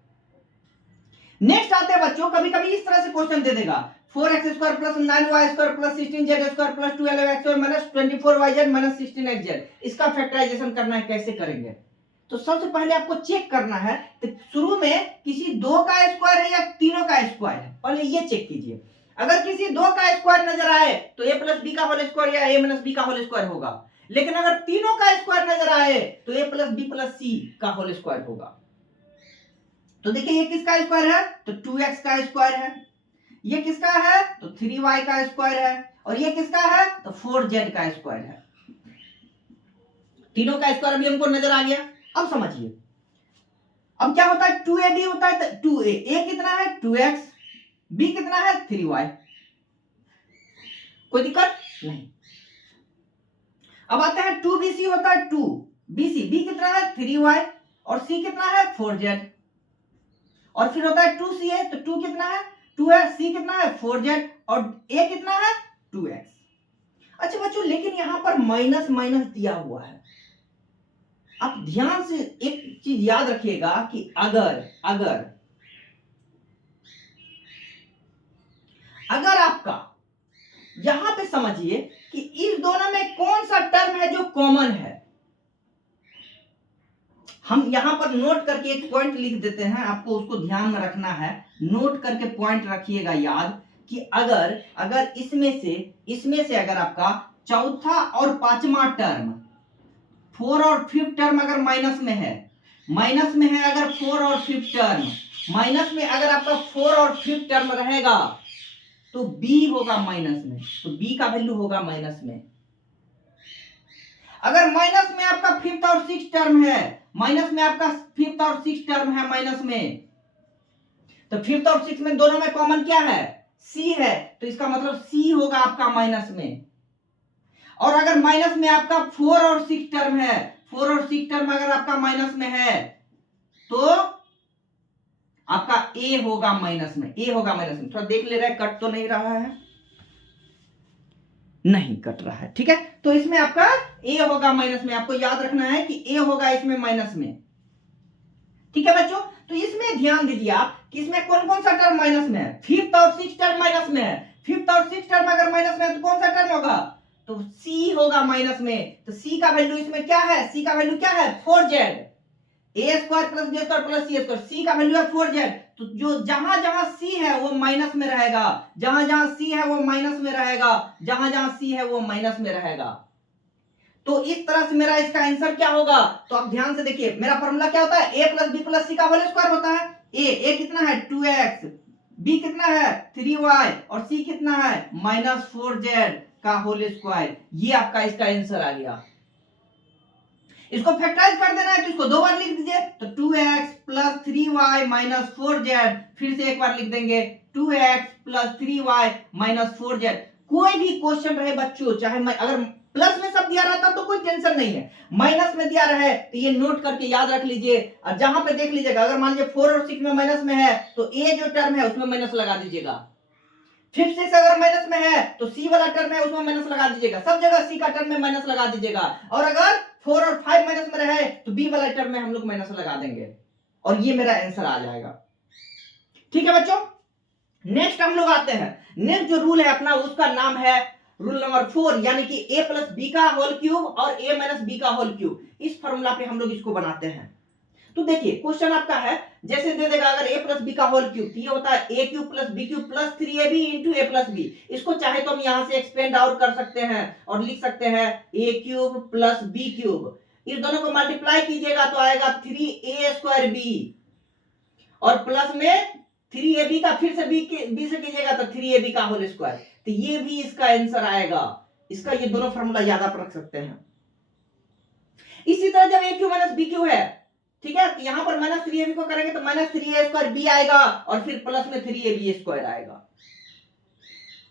नेक्स्ट आते हैं बच्चों, कभी कभी इस तरह से क्वेश्चन दे देगा 4x square plus 9y square plus 16z square plus 12x square minus 24yz minus 16xz। इसका फैक्टराइजेशन करना है, कैसे करेंगे? तो सबसे पहले आपको चेक करना है, तो शुरू में किसी दो का स्क्वायर है या तीनों का स्क्वायर है, पहले ये चेक कीजिए। अगर किसी दो का स्क्वायर नजर आए तो a प्लस बी का होल स्क्वायर या a माइनस बी का होल स्क्वायर होगा। लेकिन अगर तीनों का स्क्वायर नजर आए तो a plus B plus C का होल स्क्वायर होगा। तो देखिए ये किसका स्क्वायर है? तो 2x का स्क्वायर है। ये किसका है? तो 3y का स्क्वायर है। और ये किसका है? तो 4z का स्क्वायर है। तीनों का स्क्वायर भी हमको नजर आ गया। अब समझिए, अब क्या होता है? 2ab होता है तो 2a, a कितना है? 2x, b कितना है? 3y। कोई दिक्कत नहीं। अब आते हैं 2bc होता है 2bc, b कितना है? 3y और c कितना है? 4z। और फिर होता है 2ca तो 2 कितना है? 2 है, c कितना है? 4z और a कितना है? 2x। अच्छा बच्चों, लेकिन यहां पर माइनस माइनस दिया हुआ है। आप ध्यान से एक चीज याद रखिएगा कि अगर आपका यहां पे समझिए कि इस दोनों में कौन सा टर्म है जो कॉमन है। हम यहां पर नोट करके एक पॉइंट लिख देते हैं, आपको उसको ध्यान में रखना है। नोट करके पॉइंट रखिएगा याद कि अगर इसमें से अगर आपका चौथा और पांचवा टर्म 4 और 5th टर्म अगर माइनस में है अगर 4 और 5th टर्म माइनस में, अगर आपका 4 और 5th टर्म रहेगा तो b होगा माइनस में, तो b का वैल्यू होगा माइनस में। अगर माइनस में आपका 5th और 6th टर्म है, माइनस में आपका 5th और 6th टर्म है माइनस में, तो 5th और 6th में दोनों में कॉमन क्या है? c है, तो इसका मतलब c होगा आपका माइनस में। और अगर माइनस में आपका 4 और 6 टर्म है, 4 और 6 टर्म अगर आपका माइनस में है तो आपका a होगा माइनस में, थोड़ा देख ले रहा है, कट तो नहीं रहा है। नहीं कट रहा है। ठीक है, तो इसमें आपका ए होगा माइनस में, आपको याद रखना है कि ए होगा इसमें माइनस में। ठीक है बच्चों, तो इसमें ध्यान दीजिए आप कि इसमें कौन कौन सा टर्म माइनस में है, फिफ्थ और सिक्स टर्म माइनस में है। फिफ्थ और सिक्स टर्म अगर माइनस में है तो कौन सा टर्म होगा, तो सी होगा माइनस में। तो सी का वैल्यू इसमें क्या है, सी का वैल्यू क्या है 4z, A square plus B square plus C square, C का वैल्यू है 4z। तो जो जहां जहां सी है वो माइनस में रहेगा, जहां जहां सी है वो माइनस में रहेगा, जहां जहां सी है वो माइनस में रहेगा। तो इस तरह से मेरा इसका आंसर क्या होगा, तो आप ध्यान से देखिए मेरा फॉर्मूला क्या होता है, a plus B plus C का होल स्क्वायर होता है। ए कितना है 2x, बी कितना है 3y और सी कितना है -4z का होल स्क्वायर। ये आपका इसका आंसर आ गया। इसको फैक्टराइज कर देना है तो इसको दो बार लिख दीजिए, तो 2x plus 3y minus 4z, फिर से एक बार लिख देंगे 2x plus 3y minus 4z। कोई भी क्वेश्चन रहे बच्चों, चाहे अगर प्लस में सब दिया रहता तो कोई टेंशन नहीं है, माइनस में दिया रहे तो ये नोट करके याद रख लीजिए। और जहां पे देख लीजिएगा अगर मान लीजिए 4 और 6 में माइनस में है तो ए जो टर्म है उसमें माइनस लगा दीजिएगा। 5 6 अगर माइनस में है तो सी वाला टर्म है उसमें माइनस लगा दीजिएगा, सब जगह सी का टर्म में माइनस लगा दीजिएगा। और अगर 4 और 5 माइनस में रहे तो बी वाला टर्म में हम लोग माइनस लगा देंगे और ये मेरा आंसर आ जाएगा। ठीक है बच्चों, नेक्स्ट हम लोग आते हैं। नेक्स्ट जो रूल है अपना उसका नाम है रूल नंबर 4, यानी कि a प्लस बी का होल क्यूब और a माइनस बी का होल क्यूब। इस फॉर्मूला पे हम लोग इसको बनाते हैं। तो देखिए क्वेश्चन आपका है, जैसे दे देगा अगर a प्लस बी का होल क्यूब, तो ये होता है a cube plus B cube plus 3ab into a plus B. इसको चाहे तो हम यहां से एक्सपेंड आउट कर सकते हैं और लिख सकते हैं a cube plus B cube. इस दोनों को मल्टीप्लाई कीजिएगा तो आएगा 3a स्क्वायर बी और प्लस में 3ab का फिर से b से कीजिएगा तो 3ab का होल स्क्वायर। तो ये भी इसका आंसर आएगा। इसका ये दोनों फॉर्मूला याद आप रख सकते हैं। इसी तरह जब a cube minus B cube है, ठीक है, तो यहां पर माइनस 3ab को करेंगे तो माइनस 3a स्क्वायर बी आएगा और फिर प्लस में 3ab स्क्वायर आएगा।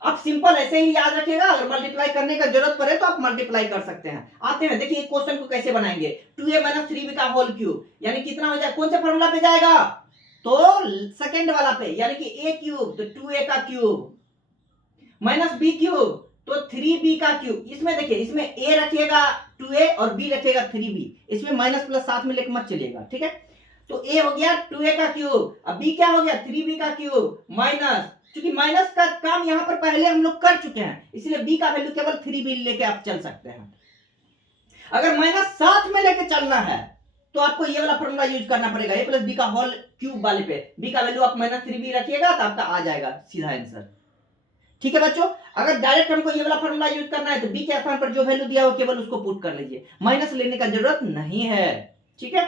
आप सिंपल ऐसे ही याद रखिएगा, अगर मल्टीप्लाई करने का जरूरत पड़े तो आप मल्टीप्लाई कर सकते हैं। आते हैं देखिए क्वेश्चन को कैसे बनाएंगे। 2a माइनस 3b का होल क्यूब यानी कितना हो जाए, कौन से फॉर्मूला पे जाएगा, तो सेकंड वाला पे, यानी कि a क्यूब तो 2a का क्यूब माइनस बी क्यूब तो 3b का क्यूब। इसमें देखिए इसमें a रखिएगा 2a और b रखिएगा 3b, इसमें माइनस प्लस साथ में लेकर मत चलिएगा। ठीक है, तो a हो गया 2a का क्यूब, अब b क्या हो गया 3b का क्यूब माइनस, क्योंकि माइनस का काम यहां पर पहले हम लोग कर चुके हैं इसलिए b का वैल्यू केवल 3b लेके आप चल सकते हैं। अगर माइनस साथ में लेके चलना है तो आपको ये वाला फॉर्मूला यूज करना पड़ेगा, a प्लस बी का होल क्यूब वाले पे b का वैल्यू आप माइनस 3b रखिएगा तो आपका आ जाएगा सीधा आंसर। ठीक है बच्चों, अगर डायरेक्ट हमको ये वाला फॉर्मूला यूज करना है तो b के स्थान पर जो वैल्यू दिया हो केवल उसको पुट कर लीजिए, माइनस लेने का जरूरत नहीं है। ठीक है,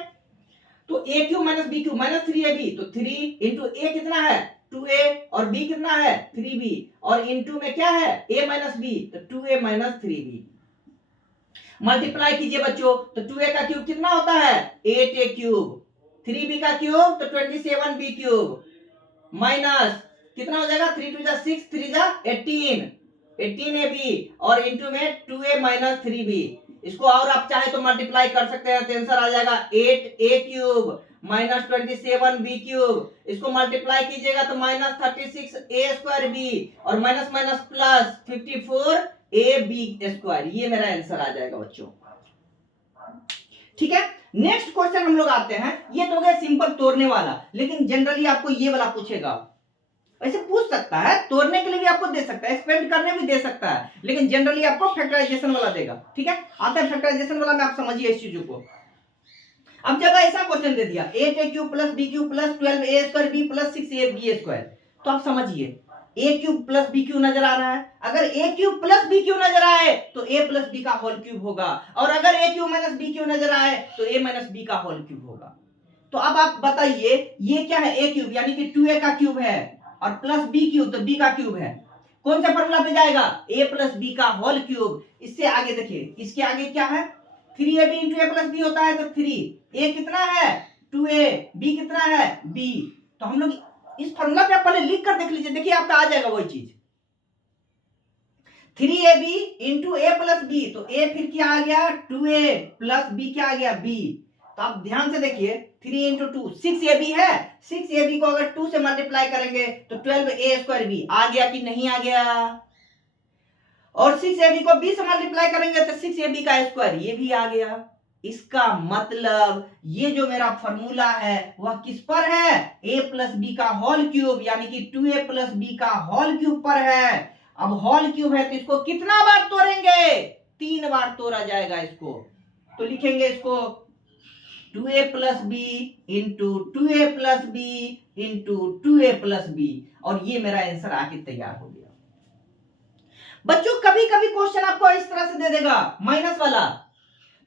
तो a cube minus B cube minus 3ab तो 3 इंटू a कितना है 2a और b कितना है 3b और इंटू में क्या है a माइनस b तो 2a माइनस 3b। मल्टीप्लाई कीजिए बच्चों तो 2a का क्यूब कितना होता है 8a क्यूब, 3b का क्यूब तो 27b क्यूब माइनस कितना हो जाएगा 3 2 6 3 18 18ab और इंटू में 2a माइनस 3b। इसको और आप चाहे तो मल्टीप्लाई कर सकते हैं तो आंसर आ जाएगा 8a cube minus 27b cube. इसको मल्टीप्लाई कीजिएगा तो माइनस 36a स्क्वायर b और minus minus plus 54ab square. ये मेरा आंसर आ जाएगा बच्चों। ठीक है, नेक्स्ट क्वेश्चन हम लोग आते हैं। ये तो हो गया सिंपल तोड़ने वाला, लेकिन जनरली आपको ये वाला पूछेगा, ऐसे पूछ सकता है, तोड़ने के लिए भी आपको दे सकता है, एक्सपेंड करने भी दे सकता है, लेकिन जनरली आपको फैक्टराइजेशन वाला देगा। ठीक है, आता है फैक्टराइजेशन वाला में आप समझिए इस चीजों को। अब जब ऐसा क्वेश्चन दे दिया 8a cube plus b cube plus 12a square b plus 6ab square, तो आप समझिए a cube plus b cube नजर आ रहा है, अगर a cube plus b cube नजर आए तो a प्लस b का होल क्यूब होगा, और अगर a cube minus b cube नजर आए तो a माइनस b का होल क्यूब होगा। तो अब आप बताइए ये क्या है a क्यूब यानी कि 2a का क्यूब है और प्लस b क्यूब तो b का क्यूब है, कौन सा फॉर्मूला पे जाएगा a प्लस b का होल क्यूब। इससे आगे देखिए, इसके आगे क्या है 3ab into a plus b होता है तो 3 a कितना है 2a b कितना है b। तो हम लोग इस फॉर्मूला पे आप पहले लिख कर देख लीजिए, देखिए आपका आ जाएगा वही चीज 3ab into a plus b, तो a फिर क्या आ गया 2a प्लस b क्या आ गया b। तो आप ध्यान से देखिए 3 इंटू 2 6ab है, 6ab को अगर 2 से मल्टीप्लाई करेंगे तो 12a स्क्वायर b आ गया कि नहीं आ गया। और 6ab को b से मल्टीप्लाई करेंगे तो 6ab का स्क्वायर, ये भी आ गया। इसका मतलब ये जो मेरा फॉर्मूला है वह किस पर है, a प्लस बी का होल क्यूब, यानी कि 2a प्लस बी का होल क्यूब पर है। अब होल क्यूब है तो इसको कितना बार तोड़ेंगे, 3 बार तोड़ा जाएगा इसको। तो लिखेंगे इसको 2a plus B into 2a plus B into 2a plus B, और ये मेरा आंसर आके तैयार हो गया। बच्चों कभी कभी क्वेश्चन आपको इस तरह से दे देगा माइनस वाला,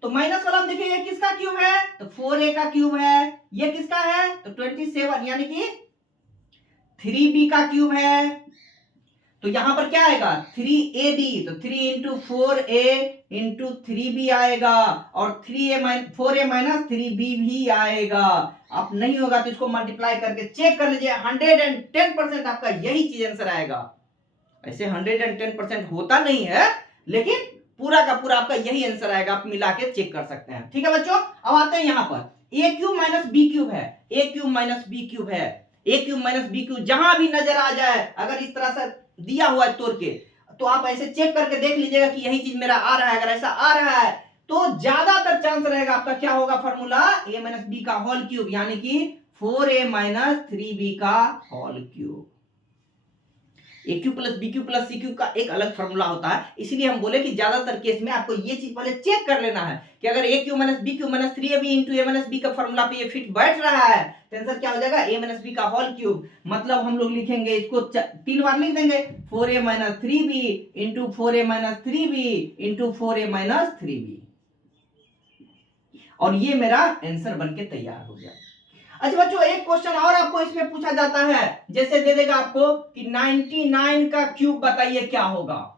तो माइनस वाला हम देखेंगे किसका क्यूब है, तो 4a का क्यूब है। ये किसका है, तो 27 यानी कि 3b का क्यूब है। तो यहां पर क्या आएगा 3ab, तो 3 इंटू 4a इंटू 3b आएगा, और 4a माइनस 3b भी आएगा। अब नहीं होगा तो इसको मल्टीप्लाई करके चेक कर लीजिए, 110% आपका यही चीज आंसर आएगा। ऐसे 110% होता नहीं है, लेकिन पूरा का पूरा आपका यही आंसर आएगा, आप मिला के चेक कर सकते हैं। ठीक है बच्चों, अब आते हैं यहां पर a cube minus B cube है, a cube minus B cube है, a cube minus B cube जहां भी नजर आ जाए, अगर इस तरह से दिया हुआ है तोड़ के, तो आप ऐसे चेक करके देख लीजिएगा कि यही चीज मेरा आ रहा है। अगर ऐसा आ रहा है तो ज्यादातर चांस रहेगा आपका क्या होगा फॉर्मूला, a माइनस बी का होल क्यूब, यानी कि 4a माइनस 3b का whole cube. A cube plus b cube plus c cube का एक अलग फॉर्मूला होता है, इसीलिए हम बोले कि ज्यादातर केस में आपको ये चीज पहले चेक कर लेना है कि अगर a cube minus B cube minus 3ab into A minus b का फॉर्मूला पे ये फिट बैठ रहा है तो आंसर क्या हो जाएगा, ए माइनस बी का होल क्यूब। मतलब हम लोग लिखेंगे इसको 3 बार लिख देंगे, 4a minus 3b into 4a minus 3b into 4a minus 3b, और ये मेरा आंसर बनके तैयार हो गया। अच्छा बच्चों एक क्वेश्चन और आपको इसमें पूछा जाता है, जैसे दे देगा आपको कि 99 का क्यूब बताइए क्या होगा।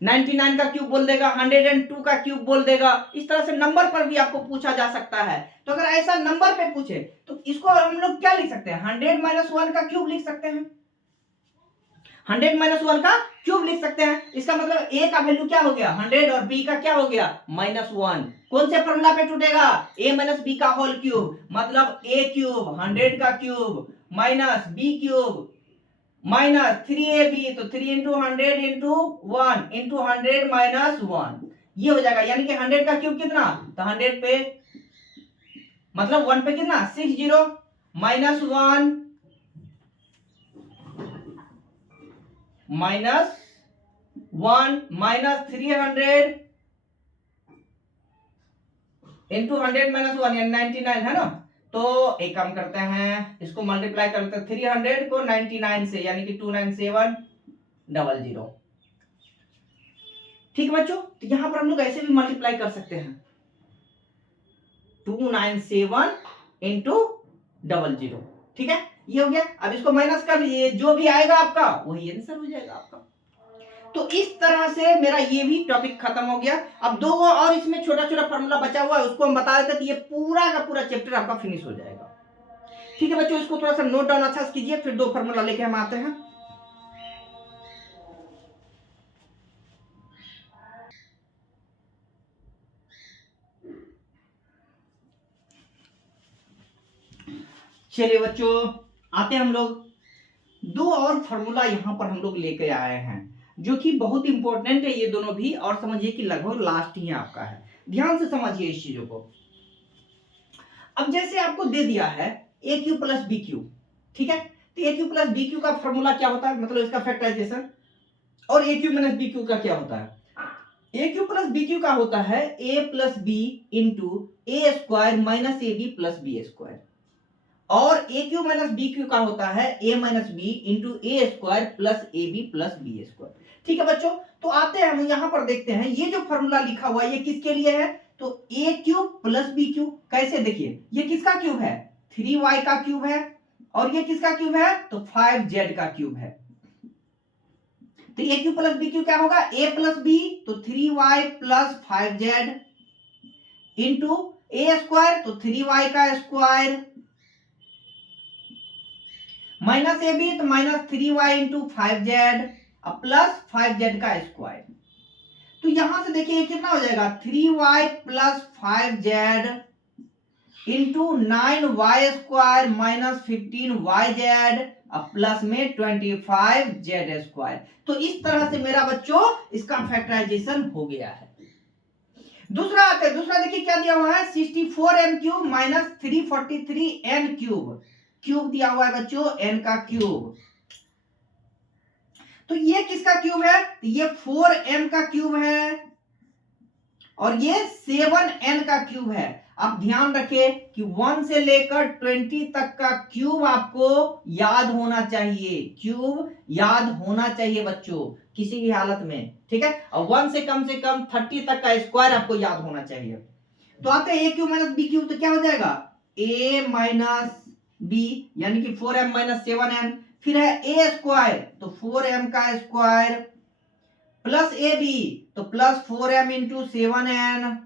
99 का क्यूब बोल देगा, 102 का क्यूब बोल देगा, इस तरह से नंबर पर भी आपको पूछा जा सकता है। तो अगर ऐसा नंबर पे पूछे तो इसको हम लोग क्या लिख सकते हैं, 100 माइनस 1 का क्यूब लिख सकते हैं, 100 माइनस 1 का क्यूब लिख सकते हैं। इसका मतलब a का वैल्यू क्या हो गया 100 और b का क्या हो गया -1। कौन से फॉर्मूला पे टूटेगा, a माइनस बी का होल क्यूब, मतलब a क्यूब 100 का cube minus b cube minus 3ab, तो 3 इंटू 100 इंटू 1 इंटू 100 माइनस 1, ये हो जाएगा। यानी कि 100 का क्यूब कितना, तो 100 पे मतलब 1 पे कितना 60 minus 1 minus 1 minus 300 into 100 minus 1 यानी 99 है ना। तो एक काम करते हैं, इसको मल्टीप्लाई करते हैं 300 को 99 से, यानी कि 29700। ठीक है बच्चों, तो यहां पर हम लोग ऐसे भी मल्टीप्लाई कर सकते हैं 297 इंटू 00। ठीक है, ये हो गया। अब इसको माइनस कर लीजिए, जो भी आएगा आपका वही आंसर हो जाएगा आपका। तो इस तरह से मेरा ये भी टॉपिक खत्म हो गया। अब 2 और इसमें छोटा छोटा फॉर्मूला बचा हुआ है, उसको हम बता देते हैं, तो ये पूरा का पूरा चैप्टर आपका फिनिश हो जाएगा। ठीक है बच्चों, इसको थोड़ा सा नोट डाउन अच्छा से कीजिए, फिर 2 फॉर्मूला लेके हम आते हैं। चलिए बच्चों, आते हैं हम लोग 2 और फॉर्मूला यहां पर हम लोग लेके आए हैं, जो कि बहुत इंपॉर्टेंट है ये दोनों भी, और समझिए कि लगभग लास्ट ही आपका है। ध्यान से समझिए इस चीजों को। अब जैसे आपको दे दिया है a cube plus b cube, ठीक है, तो a cube plus b cube का फॉर्मूला क्या होता है, मतलब इसका फैक्टराइजेशन, और a cube minus B cube का क्या होता है। A cube plus b cube का होता है a plus B into a square minus a B plus B square, और a cube minus B cube का होता है a minus b into a square plus A B plus B square. ठीक है बच्चों, तो आते हैं हम यहां पर देखते हैं ये जो फॉर्मूला लिखा हुआ है ये किसके लिए है, तो ए क्यूब प्लस बी क्यूब। कैसे, देखिए ये किसका क्यूब है 3y का क्यूब है, और ये किसका क्यूब है तो 5z का क्यूब है। तो ए क्यूब प्लस बी क्यूब क्या होगा, a प्लस बी तो 3y plus 5z into a square तो 3y का स्क्वायर माइनस ए बी तो minus 3y into 5z plus 5z का स्क्वायर। तो यहां से देखिए कितना हो जाएगा 3y plus 5z into 9y² minus 15yz plus में 25z²। तो इस तरह से मेरा बच्चों इसका फैक्टराइजेशन हो गया है। दूसरा आते हैं, दूसरा देखिए क्या दिया हुआ है, 64m³ माइनस 343n³ क्यूब दिया हुआ है बच्चों, n का क्यूब। तो ये किसका क्यूब है, ये 4m का क्यूब है और ये 7n का क्यूब है। आप ध्यान रखिए कि 1 से लेकर 20 तक का क्यूब आपको याद होना चाहिए, क्यूब याद होना चाहिए बच्चों किसी भी हालत में, ठीक है। और 1 से कम 30 तक का स्क्वायर आपको याद होना चाहिए। तो आते हैं a³ माइनस b³, तो क्या हो जाएगा a माइनस b यानी कि 4m माइनस 7n, फिर है a², तो 4m का स्क्वायर प्लस ab, तो plus 4m into 7n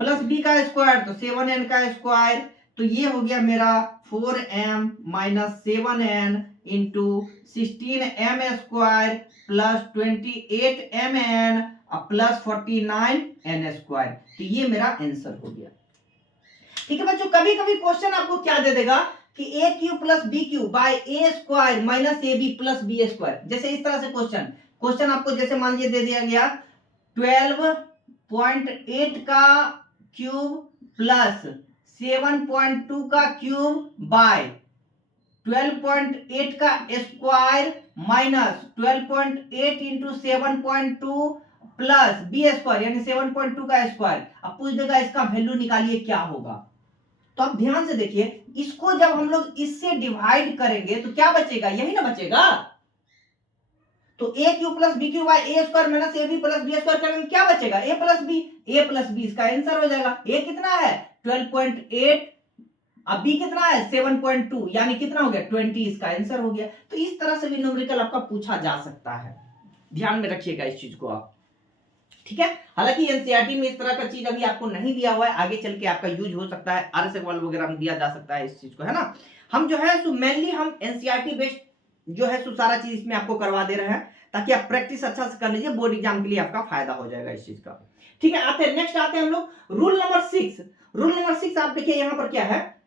plus b का स्क्वायर, तो 7n का स्क्वायर। तो ये हो गया मेरा 4m minus 7n into 16m² plus 28mn plus 49n²। तो ये मेरा आंसर हो गया। ठीक है बच्चों, कभी कभी क्वेश्चन आपको क्या दे देगा कि a³ plus b³ by a² minus ab plus b²। जैसे इस तरह से क्वेश्चन आपको जैसे मान लीजिए दे दिया गया 12.8 का क्यूब प्लस 7.2 का क्यूब बाय 12.8 का square minus 12.8 into 7.2 plus b² यानी 7.2 का स्क्वायर। अब पूछ देगा इसका वैल्यू निकालिए क्या होगा। तो आप ध्यान से देखिए, इसको जब हम लोग इससे डिवाइड करेंगे तो क्या बचेगा, यही ना बचेगा। तो a³ plus b³ by a² minus ab plus b² करेंगे क्या बचेगा, a प्लस b इसका आंसर हो जाएगा। a कितना है 12.8, अब b कितना है 7.2 यानी कितना हो गया 20, इसका आंसर हो गया। तो इस तरह से भी न्यूमेरिकल आपका पूछा जा सकता है, ध्यान में रखिएगा इस चीज को आप, ठीक है। हालांकि एनसीईआरटी में इस तरह का चीज अभी आपको नहीं दिया हुआ है, आगे चल के आपका यूज हो सकता है, आरएस सवाल वगैरह में दिया जा सकता है इस चीज को, है ना। हम जो है सो मेनली हम एनसीईआरटी बेस्ड जो है सो सारा चीज इसमें आपको करवा दे रहे हैं ताकि आप प्रैक्टिस अच्छा से कर लीजिए, बोर्ड एग्जाम के लिए आपका फायदा हो जाएगा इस चीज का। ठीक है, आते हैं नेक्स्ट, आते हैं हम लोग रूल नंबर 6। रूल नंबर 6 आप देखिए यहां पर क्या है,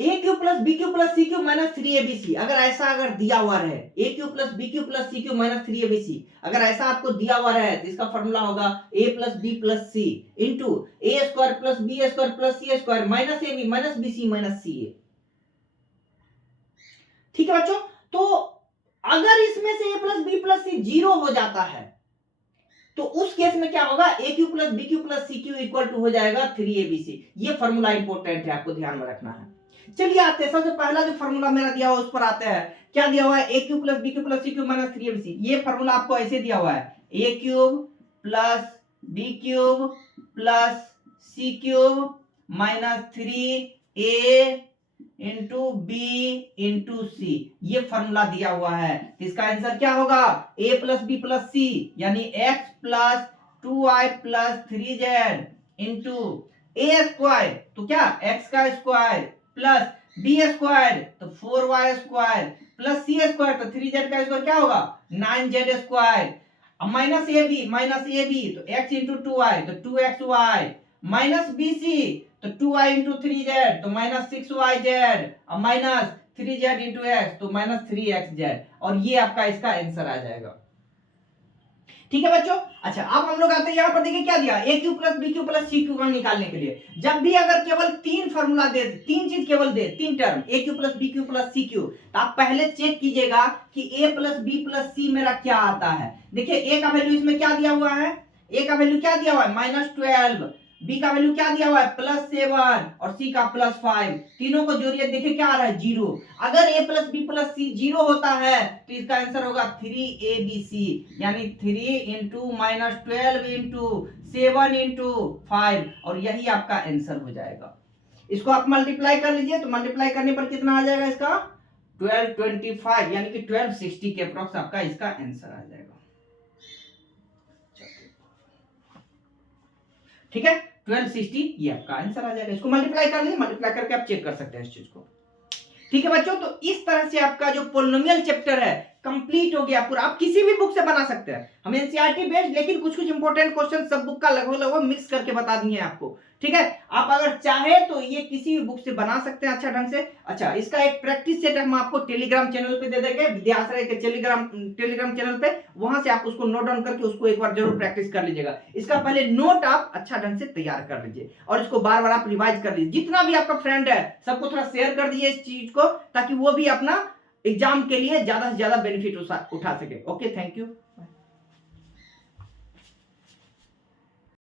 a³ plus b³ plus c³ minus 3abc। अगर दिया हुआ रहे a³ plus b³ plus c³ minus 3abc, अगर ऐसा आपको दिया हुआ रहे तो इसका फॉर्मूला होगा a plus b plus c into a² plus b² plus c² minus ab minus bc minus ca। ठीक है बच्चों, तो अगर इसमें से a plus b plus c 0 हो जाता है तो उस केस में क्या होगा, a³ plus b³ plus c³ equal to हो जाएगा 3abc। ये फॉर्मूला इंपॉर्टेंट है, आपको ध्यान में रखना है। चलिए आते हैं, सबसे पहला जो फॉर्मूला मेरा दिया हुआ उस पर आते हैं। क्या दिया हुआ है, a³ plus b³ plus c³ minus 3abc। ये फॉर्मूला आपको ऐसे दिया हुआ है, a³ plus b³ plus c³ minus 3a into b into c। ये फॉर्मूला दिया हुआ है, इसका आंसर क्या होगा, a plus b plus c यानी x plus 2y plus 3z into a², तो क्या x का स्क्वायर प्लस b² तो 4y² प्लस c² तो 3z का स्क्वायर क्या होगा 9z², माइनस ab तो x इंटू 2y तो 2xy माइनस bc तो 2y इंटू 3z तो माइनस 6yz और माइनस 3z इंटू x तो माइनस 3xz, और ये आपका इसका आंसर आ जाएगा। ठीक है बच्चों, अच्छा अब हम लोग आते हैं यहाँ पर, देखिए क्या दिया, a³ plus b³ plus c³ निकालने के लिए जब भी अगर केवल 3 फॉर्मूला दे, 3 चीज केवल दे, 3 term a³ plus b³ plus c³, तो आप पहले चेक कीजिएगा कि a plus b plus c मेरा क्या आता है। देखिए a का वैल्यू इसमें क्या दिया हुआ है, a का वैल्यू क्या दिया हुआ है -12, b का वैल्यू क्या दिया हुआ है +7 और c का +5, तीनों को जोड़िए, देखिए क्या आ रहा है 0। अगर a plus b plus c 0 होता है तो इसका आंसर होगा 3abc यानी 3 इंटू -12 इंटू 7 इंटू 5, और यही आपका आंसर हो जाएगा। इसको आप मल्टीप्लाई कर लीजिए, तो मल्टीप्लाई करने पर कितना आ जाएगा इसका 1225 यानी कि 1260 के अप्रॉक्स आपका इसका आंसर आ जाएगा। ठीक है, 1260 ये आपका आंसर आ जाएगा। इसको मल्टीप्लाई कर लीजिए, मल्टीप्लाई करके आप चेक कर सकते हैं इस चीज को। ठीक है बच्चों, तो इस तरह से आपका जो पोलिनोमियल चैप्टर है कंप्लीट हो गया पूरा। आप किसी भी बुक से बना सकते हैं, हम एनसीईआरटी बेस्ड, लेकिन कुछ कुछ इंपॉर्टेंट क्वेश्चन सब बुक का लगभग लगभग मिक्स करके बता दिए आपको, ठीक है। आप अगर चाहे तो ये किसी भी बुक से बना सकते हैं अच्छा ढंग से। अच्छा, इसका एक प्रैक्टिस सेट हम आपको टेलीग्राम चैनल पे दे देंगे, विद्याश्रय के टेलीग्राम चैनल पे, वहां से आप उसको नोट डाउन करके उसको एक बार जरूर प्रैक्टिस कर लीजिएगा। इसका पहले नोट आप अच्छा ढंग से तैयार कर लीजिए और इसको बार बार आप रिवाइज कर लीजिए। जितना भी आपका फ्रेंड है सबको थोड़ा शेयर कर दीजिए इस चीज को, ताकि वो भी अपना एग्जाम के लिए ज्यादा से ज्यादा बेनिफिट उठा सके। Okay, thank you.